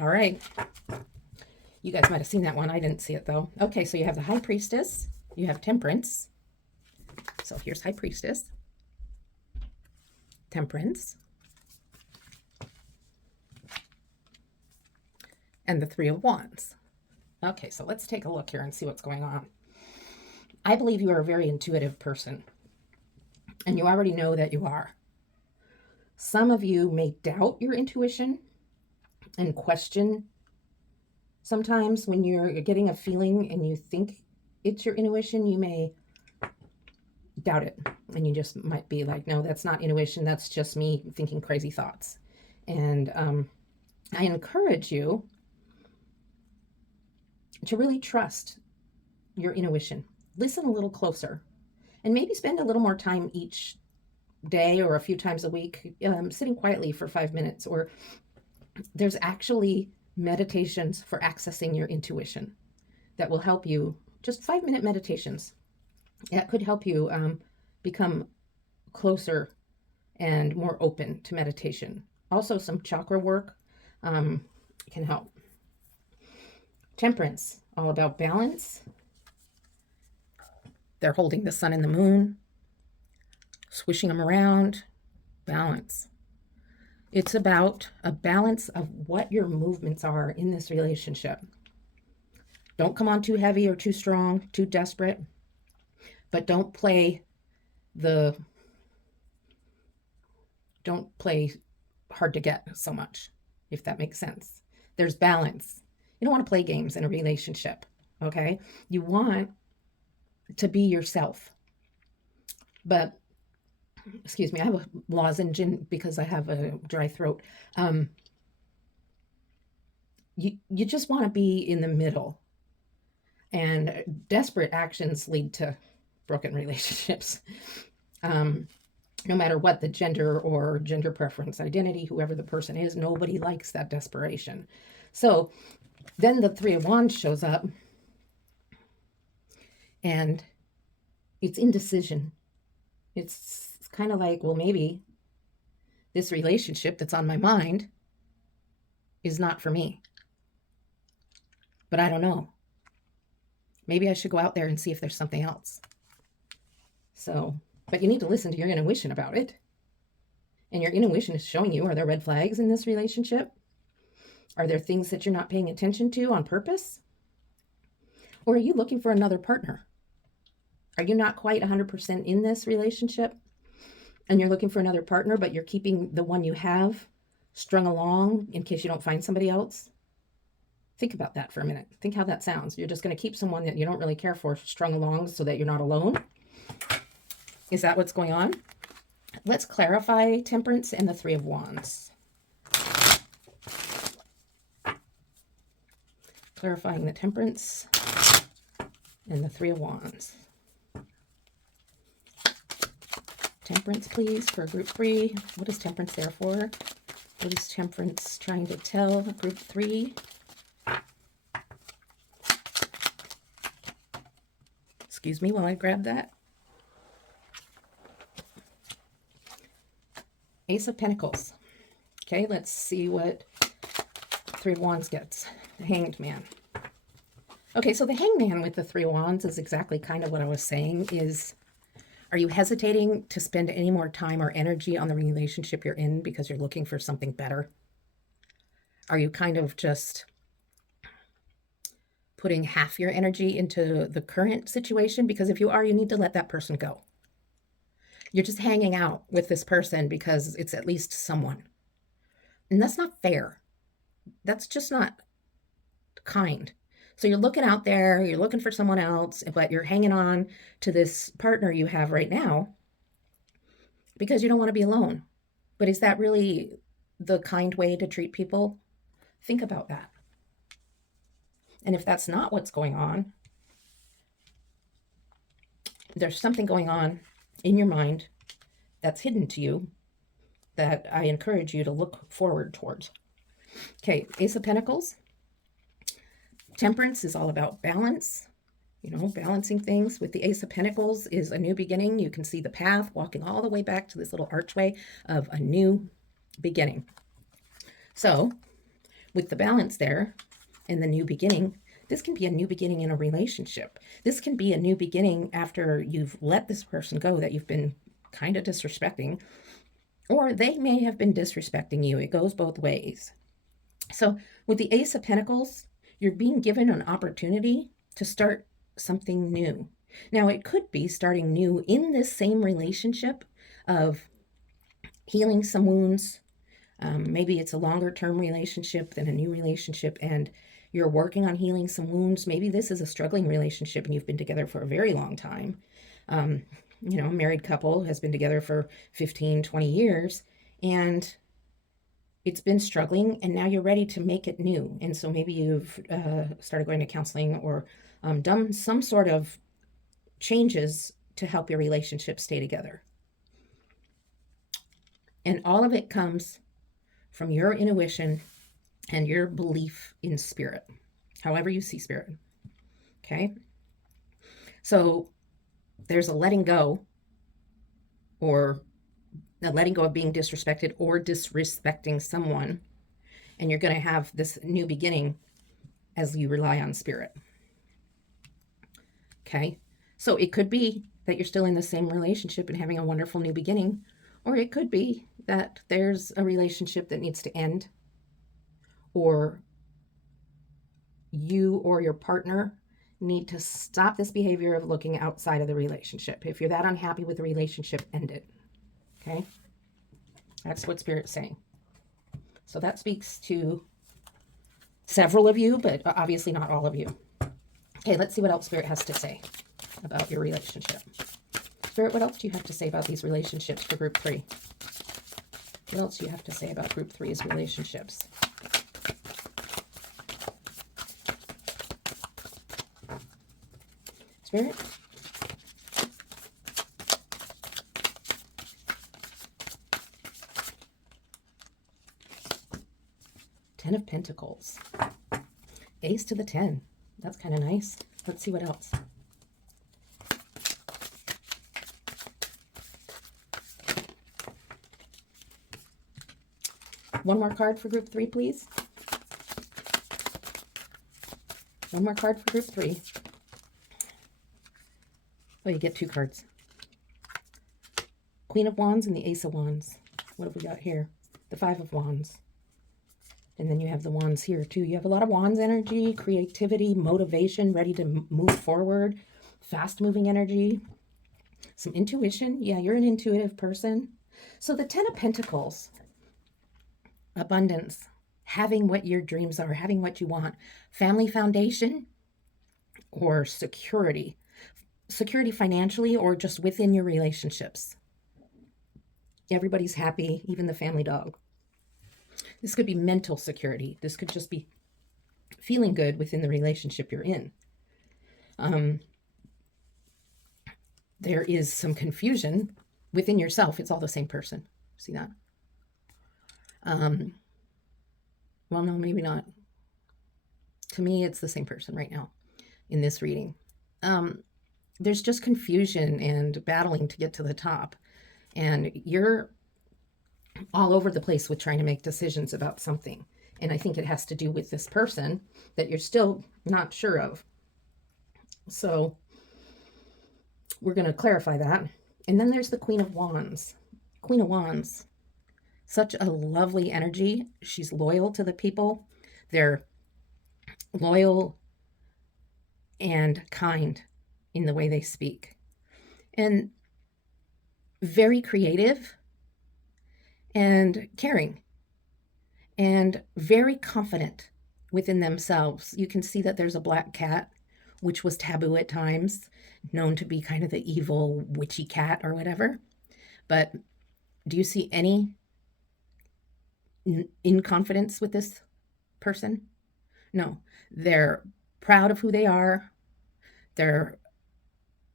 All right. You guys might have seen that one. I didn't see it, though. Okay, so you have the High Priestess. You have Temperance. So here's High Priestess. Temperance. And the 3 of Wands. Okay, so let's take a look here and see what's going on. I believe you are a very intuitive person. And you already know that you are. Some of you may doubt your intuition and question. Sometimes when you're getting a feeling and you think it's your intuition, you may doubt it. And you just might be like, no, that's not intuition. That's just me thinking crazy thoughts. And I encourage you to really trust your intuition. Listen a little closer. And maybe spend a little more time each day or a few times a week sitting quietly for 5 minutes. Or there's actually meditations for accessing your intuition that will help you. Just 5-minute meditations that could help you become closer and more open to meditation. Also, some chakra work can help. Temperance, all about balance. They're holding the sun and the moon, swishing them around. Balance. It's about a balance of what your movements are in this relationship. Don't come on too heavy or too strong, too desperate, but don't play the don't play hard to get so much, if that makes sense. There's balance. You don't want to play games in a relationship, okay? You want to be yourself. But, excuse me, I have a lozenge in because I have a dry throat. You just want to be in the middle. And desperate actions lead to broken relationships. No matter what the gender or gender preference, identity, whoever the person is, nobody likes that desperation. So then the Three of Wands shows up, and it's indecision. It's kind of like, well, maybe this relationship that's on my mind is not for me. But I don't know. Maybe I should go out there and see if there's something else. So, but you need to listen to your intuition about it. And your intuition is showing you, are there red flags in this relationship? Are there things that you're not paying attention to on purpose? Or are you looking for another partner? Are you not quite 100% in this relationship and you're looking for another partner, but you're keeping the one you have strung along in case you don't find somebody else? Think about that for a minute. Think how that sounds. You're just going to keep someone that you don't really care for strung along so that you're not alone? Is that what's going on? Let's clarify Temperance and the Three of Wands. Clarifying the Temperance and the Three of Wands. Temperance, please, for group 3. What is Temperance there for? What is Temperance trying to tell group 3? Excuse me while I grab that. Ace of Pentacles. Okay, let's see what Three of Wands gets. The Hanged Man. Okay, so the Hanged Man with the Three of Wands is exactly kind of what I was saying is, are you hesitating to spend any more time or energy on the relationship you're in because you're looking for something better? Are you kind of just putting half your energy into the current situation? Because if you are, you need to let that person go. You're just hanging out with this person because it's at least someone. And that's not fair. That's just not kind. So you're looking out there, you're looking for someone else, but you're hanging on to this partner you have right now because you don't want to be alone. But is that really the kind way to treat people? Think about that. And if that's not what's going on, there's something going on in your mind that's hidden to you that I encourage you to look forward towards. Okay, Ace of Pentacles. Temperance is all about balance, balancing things. With the Ace of Pentacles is a new beginning. You can see the path walking all the way back to this little archway of a new beginning. So with the balance there and the new beginning, this can be a new beginning in a relationship. This can be a new beginning after you've let this person go that you've been kind of disrespecting, or they may have been disrespecting you. It goes both ways. So with the Ace of Pentacles, you're being given an opportunity to start something new. Now, it could be starting new in this same relationship of healing some wounds. Maybe it's a longer term relationship than a new relationship, and you're working on healing some wounds. Maybe this is a struggling relationship and you've been together for a very long time. A married couple has been together for 15, 20 years, and it's been struggling, and now you're ready to make it new. And so maybe you've started going to counseling or done some sort of changes to help your relationship stay together. And all of it comes from your intuition and your belief in spirit, however you see spirit. Okay? So there's a letting go, or letting go of being disrespected or disrespecting someone, and you're going to have this new beginning as you rely on spirit. Okay, so it could be that you're still in the same relationship and having a wonderful new beginning, or it could be that there's a relationship that needs to end, or you or your partner need to stop this behavior of looking outside of the relationship. If you're that unhappy with the relationship, end it. Okay. That's what Spirit's saying. So that speaks to several of you, but obviously not all of you. Okay, let's see what else Spirit has to say about your relationship. Spirit, what else do you have to say about these relationships for group 3? What else do you have to say about group 3's relationships? Spirit? Ten of Pentacles. Ace to the 10. That's kind of nice. Let's see what else. One more card for group 3, please. One more card for group 3. Oh, you get 2 cards. Queen of Wands and the Ace of Wands. What have we got here? The 5 of Wands. And then you have the Wands here too. You have a lot of Wands energy, creativity, motivation, ready to move forward, fast-moving energy, some intuition. Yeah, you're an intuitive person. So the 10 of Pentacles, abundance, having what your dreams are, having what you want, family foundation, or security. Security financially or just within your relationships. Everybody's happy, even the family dog. This could be mental security. This could just be feeling good within the relationship you're in. There is some confusion within yourself. It's all the same person. See that? Well, no, maybe not. To me, it's the same person right now in this reading. There's just confusion and battling to get to the top. And you're all over the place with trying to make decisions about something. And I think it has to do with this person that you're still not sure of. So we're going to clarify that. And then there's the Queen of Wands. Queen of Wands. Such a lovely energy. She's loyal to the people. They're loyal and kind in the way they speak. And very creative and caring and very confident within themselves. You can see that there's a black cat, which was taboo at times, known to be kind of the evil witchy cat or whatever. But do you see any inconfidence with this person? No, they're proud of who they are. They're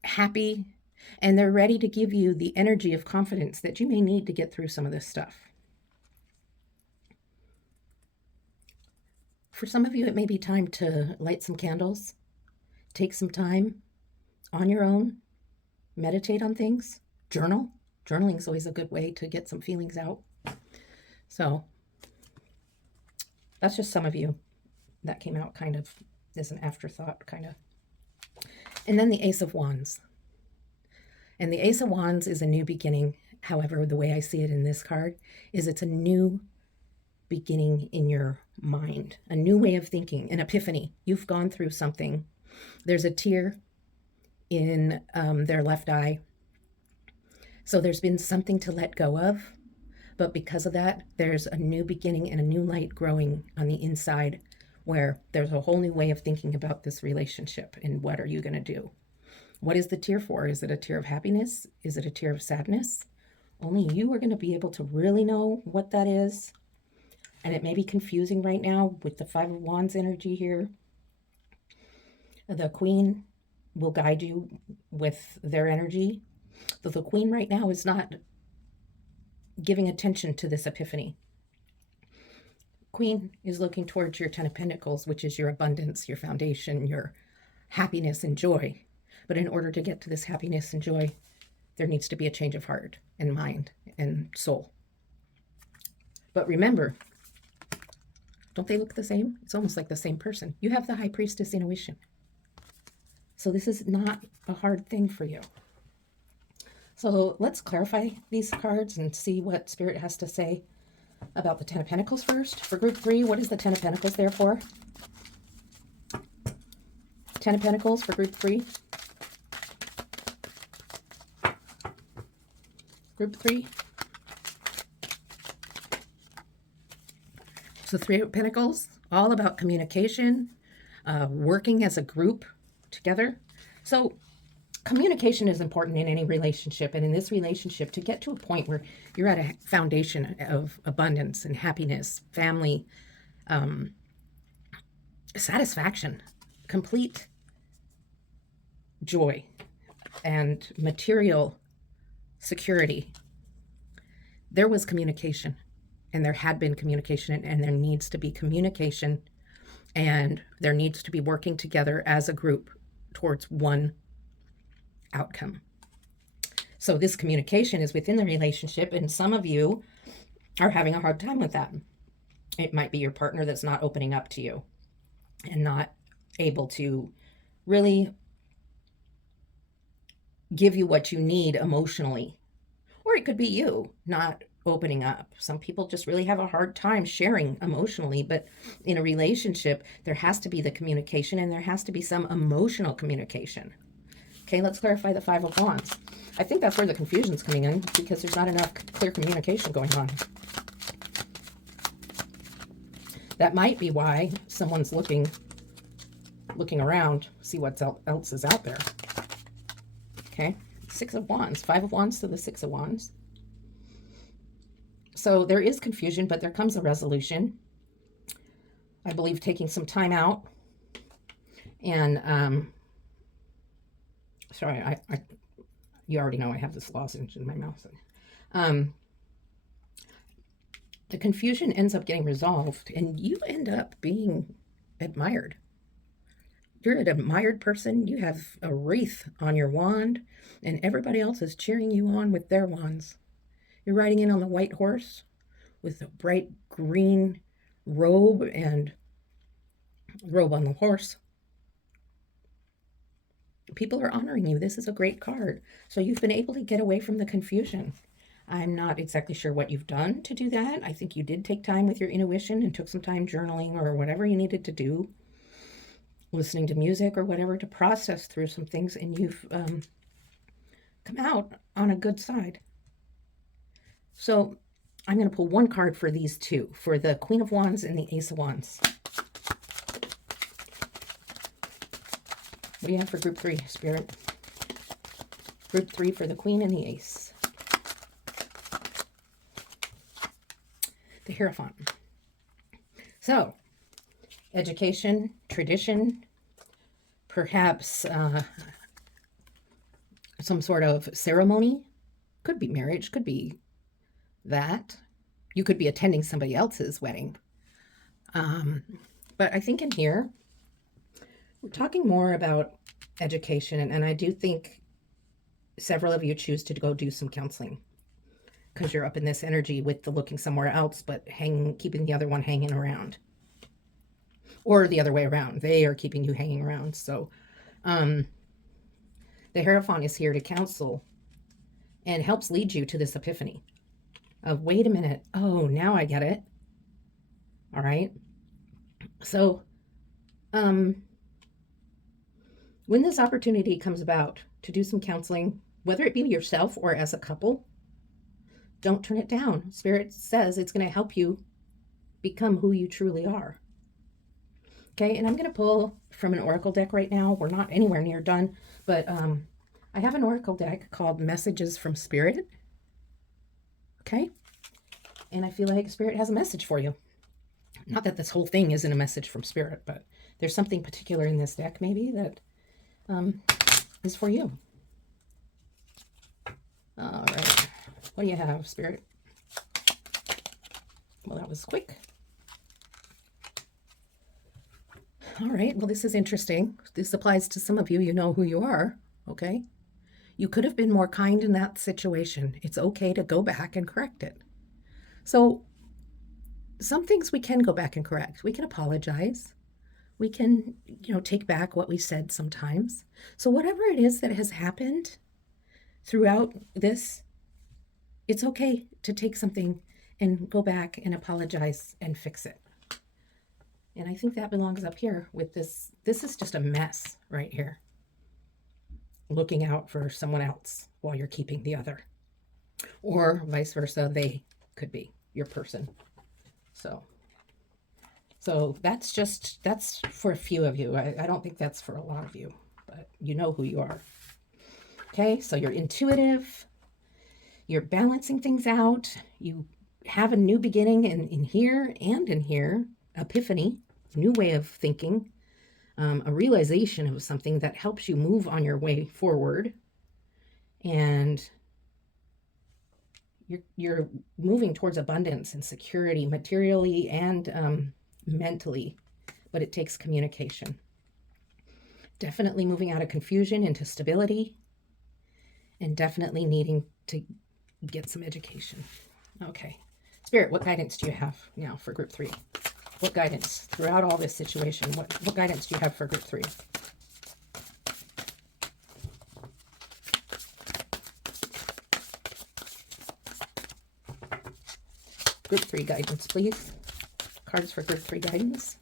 happy, and they're ready to give you the energy of confidence that you may need to get through some of this stuff. For some of you, it may be time to light some candles, take some time on your own, meditate on things, journal. Journaling is always a good way to get some feelings out. So that's just some of you. That came out kind of as an afterthought, kind of. And then the Ace of Wands. And the Ace of Wands is a new beginning. However, the way I see it in this card is it's a new beginning in your mind, a new way of thinking, an epiphany. You've gone through something. There's a tear in their left eye. So there's been something to let go of. But because of that, there's a new beginning and a new light growing on the inside where there's a whole new way of thinking about this relationship and what are you going to do? What is the tear for? Is it a tear of happiness? Is it a tear of sadness? Only you are going to be able to really know what that is. And it may be confusing right now with the 5 of Wands energy here. The Queen will guide you with their energy. But the Queen right now is not giving attention to this epiphany. Queen is looking towards your 10 of Pentacles, which is your abundance, your foundation, your happiness and joy. But in order to get to this happiness and joy, there needs to be a change of heart and mind and soul. But remember, don't they look the same? It's almost like the same person. You have the High Priestess intuition. So this is not a hard thing for you. So let's clarify these cards and see what Spirit has to say about the 10 of Pentacles first. For group 3, what is the 10 of Pentacles there for? 10 of Pentacles for group 3. Group 3. So Three of Pentacles, all about communication, working as a group together. So communication is important in any relationship. And in this relationship, to get to a point where you're at a foundation of abundance and happiness, family, satisfaction, complete joy, and material security, there was communication. And there had been communication, and there needs to be communication, and there needs to be working together as a group towards one outcome. So this communication is within the relationship, and some of you are having a hard time with that. It might be your partner that's not opening up to you and not able to really give you what you need emotionally. Or it could be you not opening up. Some people just really have a hard time sharing emotionally, but in a relationship, there has to be the communication, and there has to be some emotional communication. Okay, let's clarify the Five of Wands. I think that's where the confusion's coming in, because there's not enough clear communication going on. That might be why someone's looking around, see what else is out there. Okay, Six of Wands, Five of Wands to the Six of Wands. So there is confusion, but there comes a resolution. I believe taking some time out. And, sorry, you already know I have this lozenge in my mouth. The confusion ends up getting resolved, and you end up being admired. You're an admired person. You have a wreath on your wand, and everybody else is cheering you on with their wands. You're riding in on the white horse with a bright green robe and robe on the horse. People are honoring you. This is a great card. So you've been able to get away from the confusion. I'm not exactly sure what you've done to do that. I think you did take time with your intuition and took some time journaling or whatever you needed to do, listening to music or whatever, to process through some things, and you've come out on a good side. So I'm going to pull one card for these two, for the Queen of Wands and the Ace of Wands. What do you have for group 3, Spirit? Group 3 for the Queen and the Ace. The Hierophant. So, education, tradition, perhaps some sort of ceremony. Could be marriage, could be that. You could be attending somebody else's wedding. But I think in here, we're talking more about education, and I do think several of you choose to go do some counseling because you're up in this energy with the looking somewhere else, but keeping the other one hanging around. Or the other way around. They are keeping you hanging around. So the Hierophant is here to counsel and helps lead you to this epiphany of, wait a minute, oh, now I get it. All right. So when this opportunity comes about to do some counseling, whether it be yourself or as a couple, don't turn it down. Spirit says it's going to help you become who you truly are. Okay, and I'm going to pull from an oracle deck right now. We're not anywhere near done, but I have an oracle deck called Messages from Spirit. Okay, and I feel like Spirit has a message for you. Not that this whole thing isn't a message from Spirit, but there's something particular in this deck maybe that is for you. All right. What do you have, Spirit? Well, that was quick. All right. Well, this is interesting. This applies to some of you. You know who you are. Okay. You could have been more kind in that situation. It's okay to go back and correct it. So some things we can go back and correct. We can apologize. We can, take back what we said sometimes. So whatever it is that has happened throughout this, it's okay to take something and go back and apologize and fix it. And I think that belongs up here with this. This is just a mess right here. Looking out for someone else while you're keeping the other. Or vice versa, they could be your person. So So that's for a few of you. I don't think that's for a lot of you, but you know who you are. Okay, so you're intuitive, you're balancing things out, you have a new beginning in here and in here, epiphany, new way of thinking, a realization of something that helps you move on your way forward. And you're moving towards abundance and security materially and mentally, but it takes communication. Definitely moving out of confusion into stability, and definitely needing to get some education. Okay. Spirit, what guidance do you have now for group 3? What guidance throughout all this situation? What guidance do you have for group 3? Group 3 guidance, please. Cards for group 3 guidance.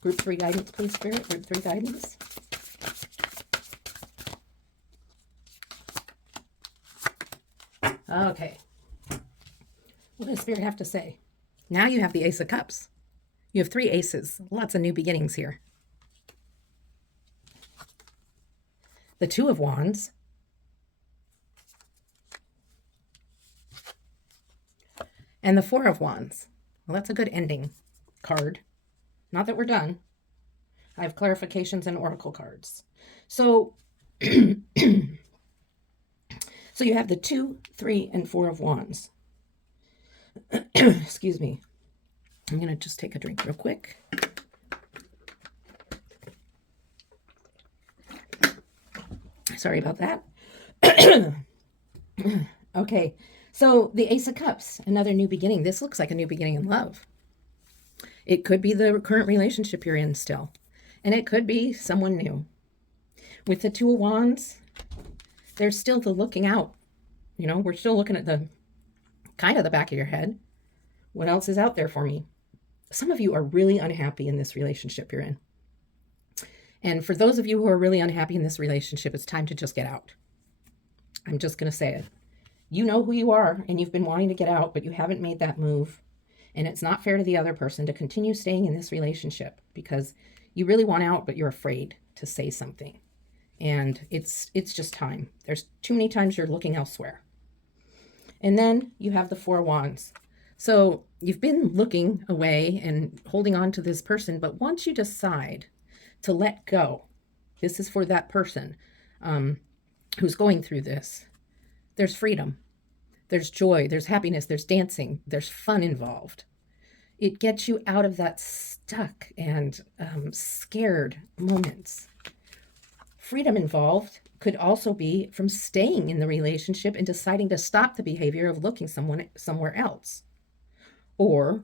Group 3 guidance, please, Spirit. Group 3 guidance. Okay. What does Spirit have to say? Now you have the Ace of Cups. You have 3 aces. Lots of new beginnings here. The Two of Wands. And the Four of Wands. Well, that's a good ending card. Not that we're done. I have clarifications and oracle cards. So, so you have the 2, 3, and 4 of Wands. Excuse me. I'm going to just take a drink real quick. Sorry about that. Okay, so the Ace of Cups, another new beginning. This looks like a new beginning in love. It could be the current relationship you're in still, and it could be someone new. With the Two of Wands, there's still the looking out. You know, we're still looking at the kind of the back of your head. What else is out there for me? Some of you are really unhappy in this relationship you're in. And for those of you who are really unhappy in this relationship, it's time to just get out. I'm just going to say it. You know who you are, and you've been wanting to get out, but you haven't made that move. And it's not fair to the other person to continue staying in this relationship because you really want out, but you're afraid to say something. And it's just time. There's too many times you're looking elsewhere. And then you have the Four of Wands. So you've been looking away and holding on to this person, but once you decide to let go, this is for that person who's going through this, there's freedom, there's joy, there's happiness, there's dancing, there's fun involved. It gets you out of that stuck and scared moments. Freedom involved could also be from staying in the relationship and deciding to stop the behavior of looking somewhere else. Or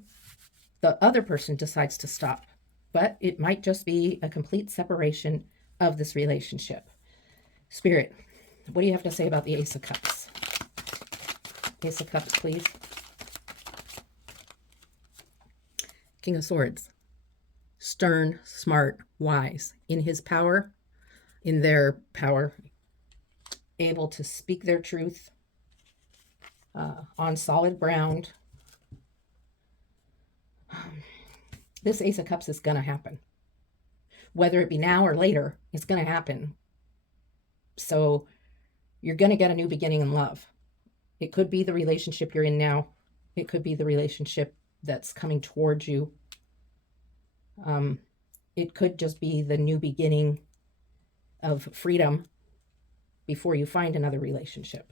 the other person decides to stop, but it might just be a complete separation of this relationship. Spirit, what do you have to say about the Ace of Cups? Ace of Cups, please. King of Swords. Stern, smart, wise. In his power, in their power, able to speak their truth on solid ground. This Ace of Cups is going to happen. Whether it be now or later, it's going to happen. So you're going to get a new beginning in love. It could be the relationship you're in now. It could be the relationship that's coming towards you. It could just be the new beginning of freedom before you find another relationship.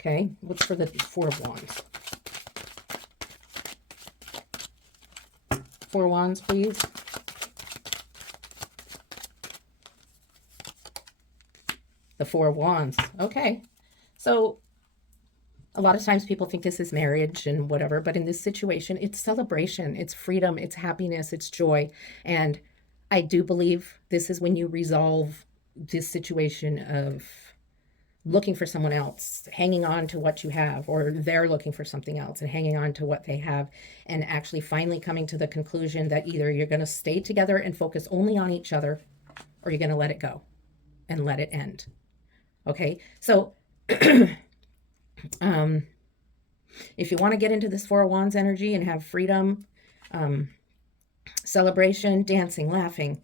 Okay, what's for the Four of Wands? Four of Wands, please. The Four of Wands. Okay, so a lot of times people think this is marriage and whatever, but in this situation, it's celebration, it's freedom, it's happiness, it's joy. And I do believe this is when you resolve this situation of looking for someone else, hanging on to what you have, or they're looking for something else and hanging on to what they have, and actually finally coming to the conclusion that either you're going to stay together and focus only on each other, or you're going to let it go and let it end. Okay, so If you want to get into this Four of Wands energy and have freedom, celebration, dancing, laughing,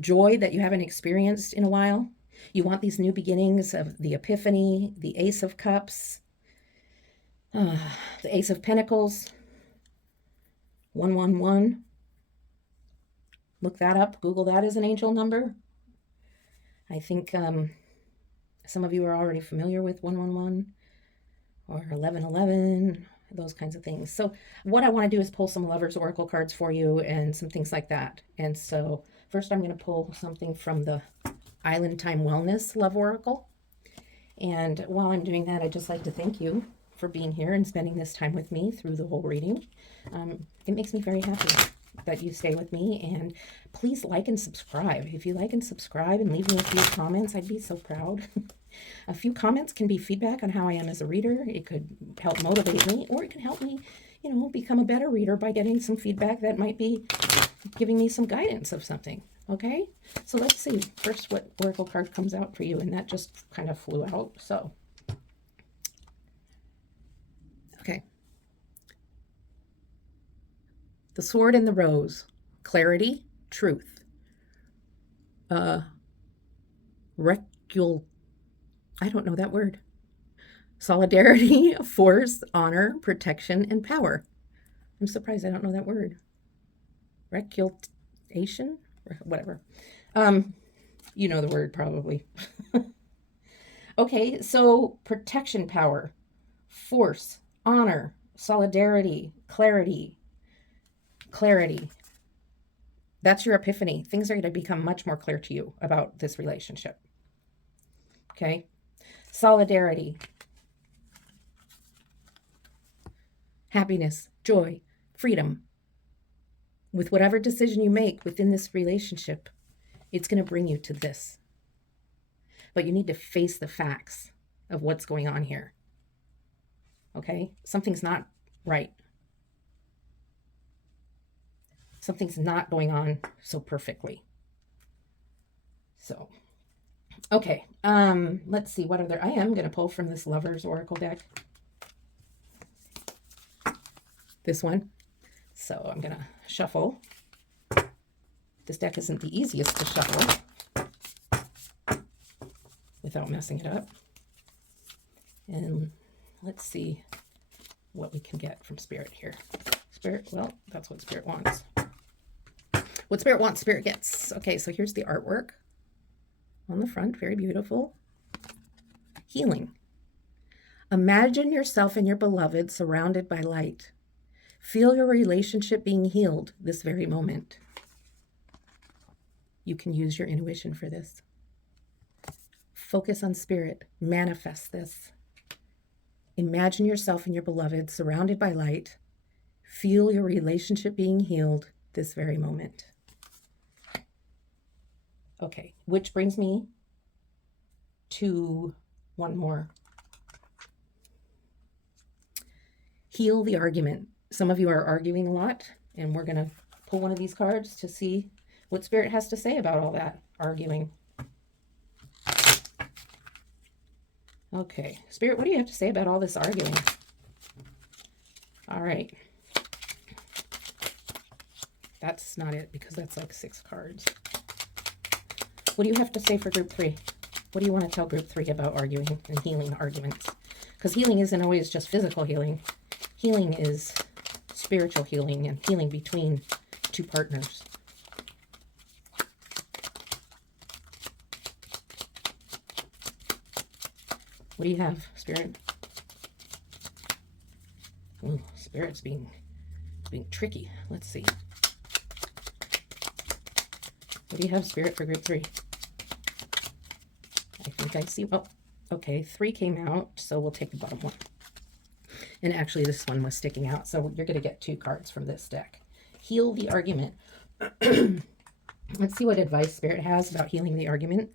joy that you haven't experienced in a while, you want these new beginnings of the Epiphany, the Ace of Cups, the Ace of Pentacles, 111. Look that up. Google that as an angel number. I think some of you are already familiar with 111 or 1111, those kinds of things. So what I want to do is pull some Lovers Oracle cards for you and some things like that. And so first I'm going to pull something from the Island Time Wellness Love Oracle. And while I'm doing that, I'd just like to thank you for being here and spending this time with me through the whole reading. It makes me very happy that you stay with me, and please like and subscribe. If you like and subscribe and leave me a few comments, I'd be so proud. A few comments can be feedback on how I am as a reader. It could help motivate me, or it can help me, become a better reader by getting some feedback that might be giving me some guidance of something. Okay, so let's see first what oracle card comes out for you, and that just kind of flew out. So, okay. The Sword and the Rose. Clarity, truth. Recul. I don't know that word. Solidarity, force, honor, protection, and power. I'm surprised I don't know that word. Recultation? Whatever. You know the word probably. Okay, so protection, power, force, honor, solidarity, clarity. That's your epiphany. Things are going to become much more clear to you about this relationship. Okay. Solidarity. Happiness, joy, freedom. With whatever decision you make within this relationship, it's going to bring you to this. But you need to face the facts of what's going on here. Okay? Something's not right. Something's not going on so perfectly. So, okay. Let's see what other. I am going to pull from this Lovers Oracle deck. This one. So I'm going to shuffle. This deck isn't the easiest to shuffle without messing it up. And let's see what we can get from Spirit here. Spirit, well, that's what Spirit wants. What Spirit wants, Spirit gets. Okay, so here's the artwork on the front. Very beautiful. Healing. Imagine yourself and your beloved surrounded by light. Feel your relationship being healed this very moment. You can use your intuition for this. Focus on Spirit. Manifest this. Imagine yourself and your beloved surrounded by light. Feel your relationship being healed this very moment. Okay, which brings me to one more. Heal the argument. Some of you are arguing a lot, and we're going to pull one of these cards to see what Spirit has to say about all that arguing. Okay, Spirit, what do you have to say about all this arguing? All right. That's not it, because that's like 6 cards. What do you have to say for group 3? What do you want to tell group 3 about arguing and healing arguments? Because healing isn't always just physical healing. Healing is spiritual healing and healing between two partners. What do you have, Spirit? Ooh, Spirit's being tricky. Let's see. What do you have, Spirit, for group 3? I think I see. Oh, okay. 3 came out, so we'll take the bottom one. And actually, this one was sticking out, so you're going to get 2 cards from this deck. Heal the argument. Let's see what advice Spirit has about healing the argument.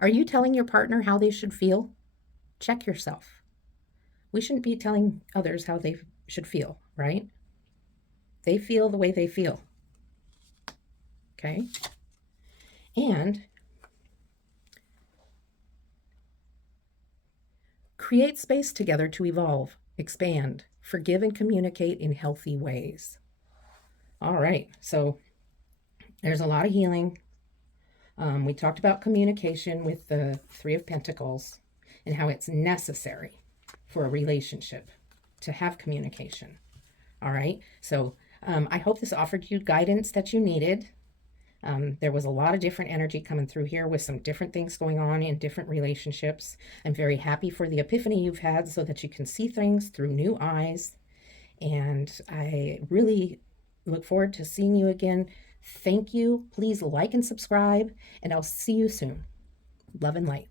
Are you telling your partner how they should feel? Check yourself. We shouldn't be telling others how they should feel, right? They feel the way they feel. Okay? And create space together to evolve, expand, forgive, and communicate in healthy ways. All right, so there's a lot of healing. We talked about communication with the Three of Pentacles and how it's necessary for a relationship to have communication. All right, so I hope this offered you guidance that you needed. There was a lot of different energy coming through here with some different things going on in different relationships. I'm very happy for the epiphany you've had so that you can see things through new eyes. And I really look forward to seeing you again. Thank you. Please like and subscribe, and I'll see you soon. Love and light.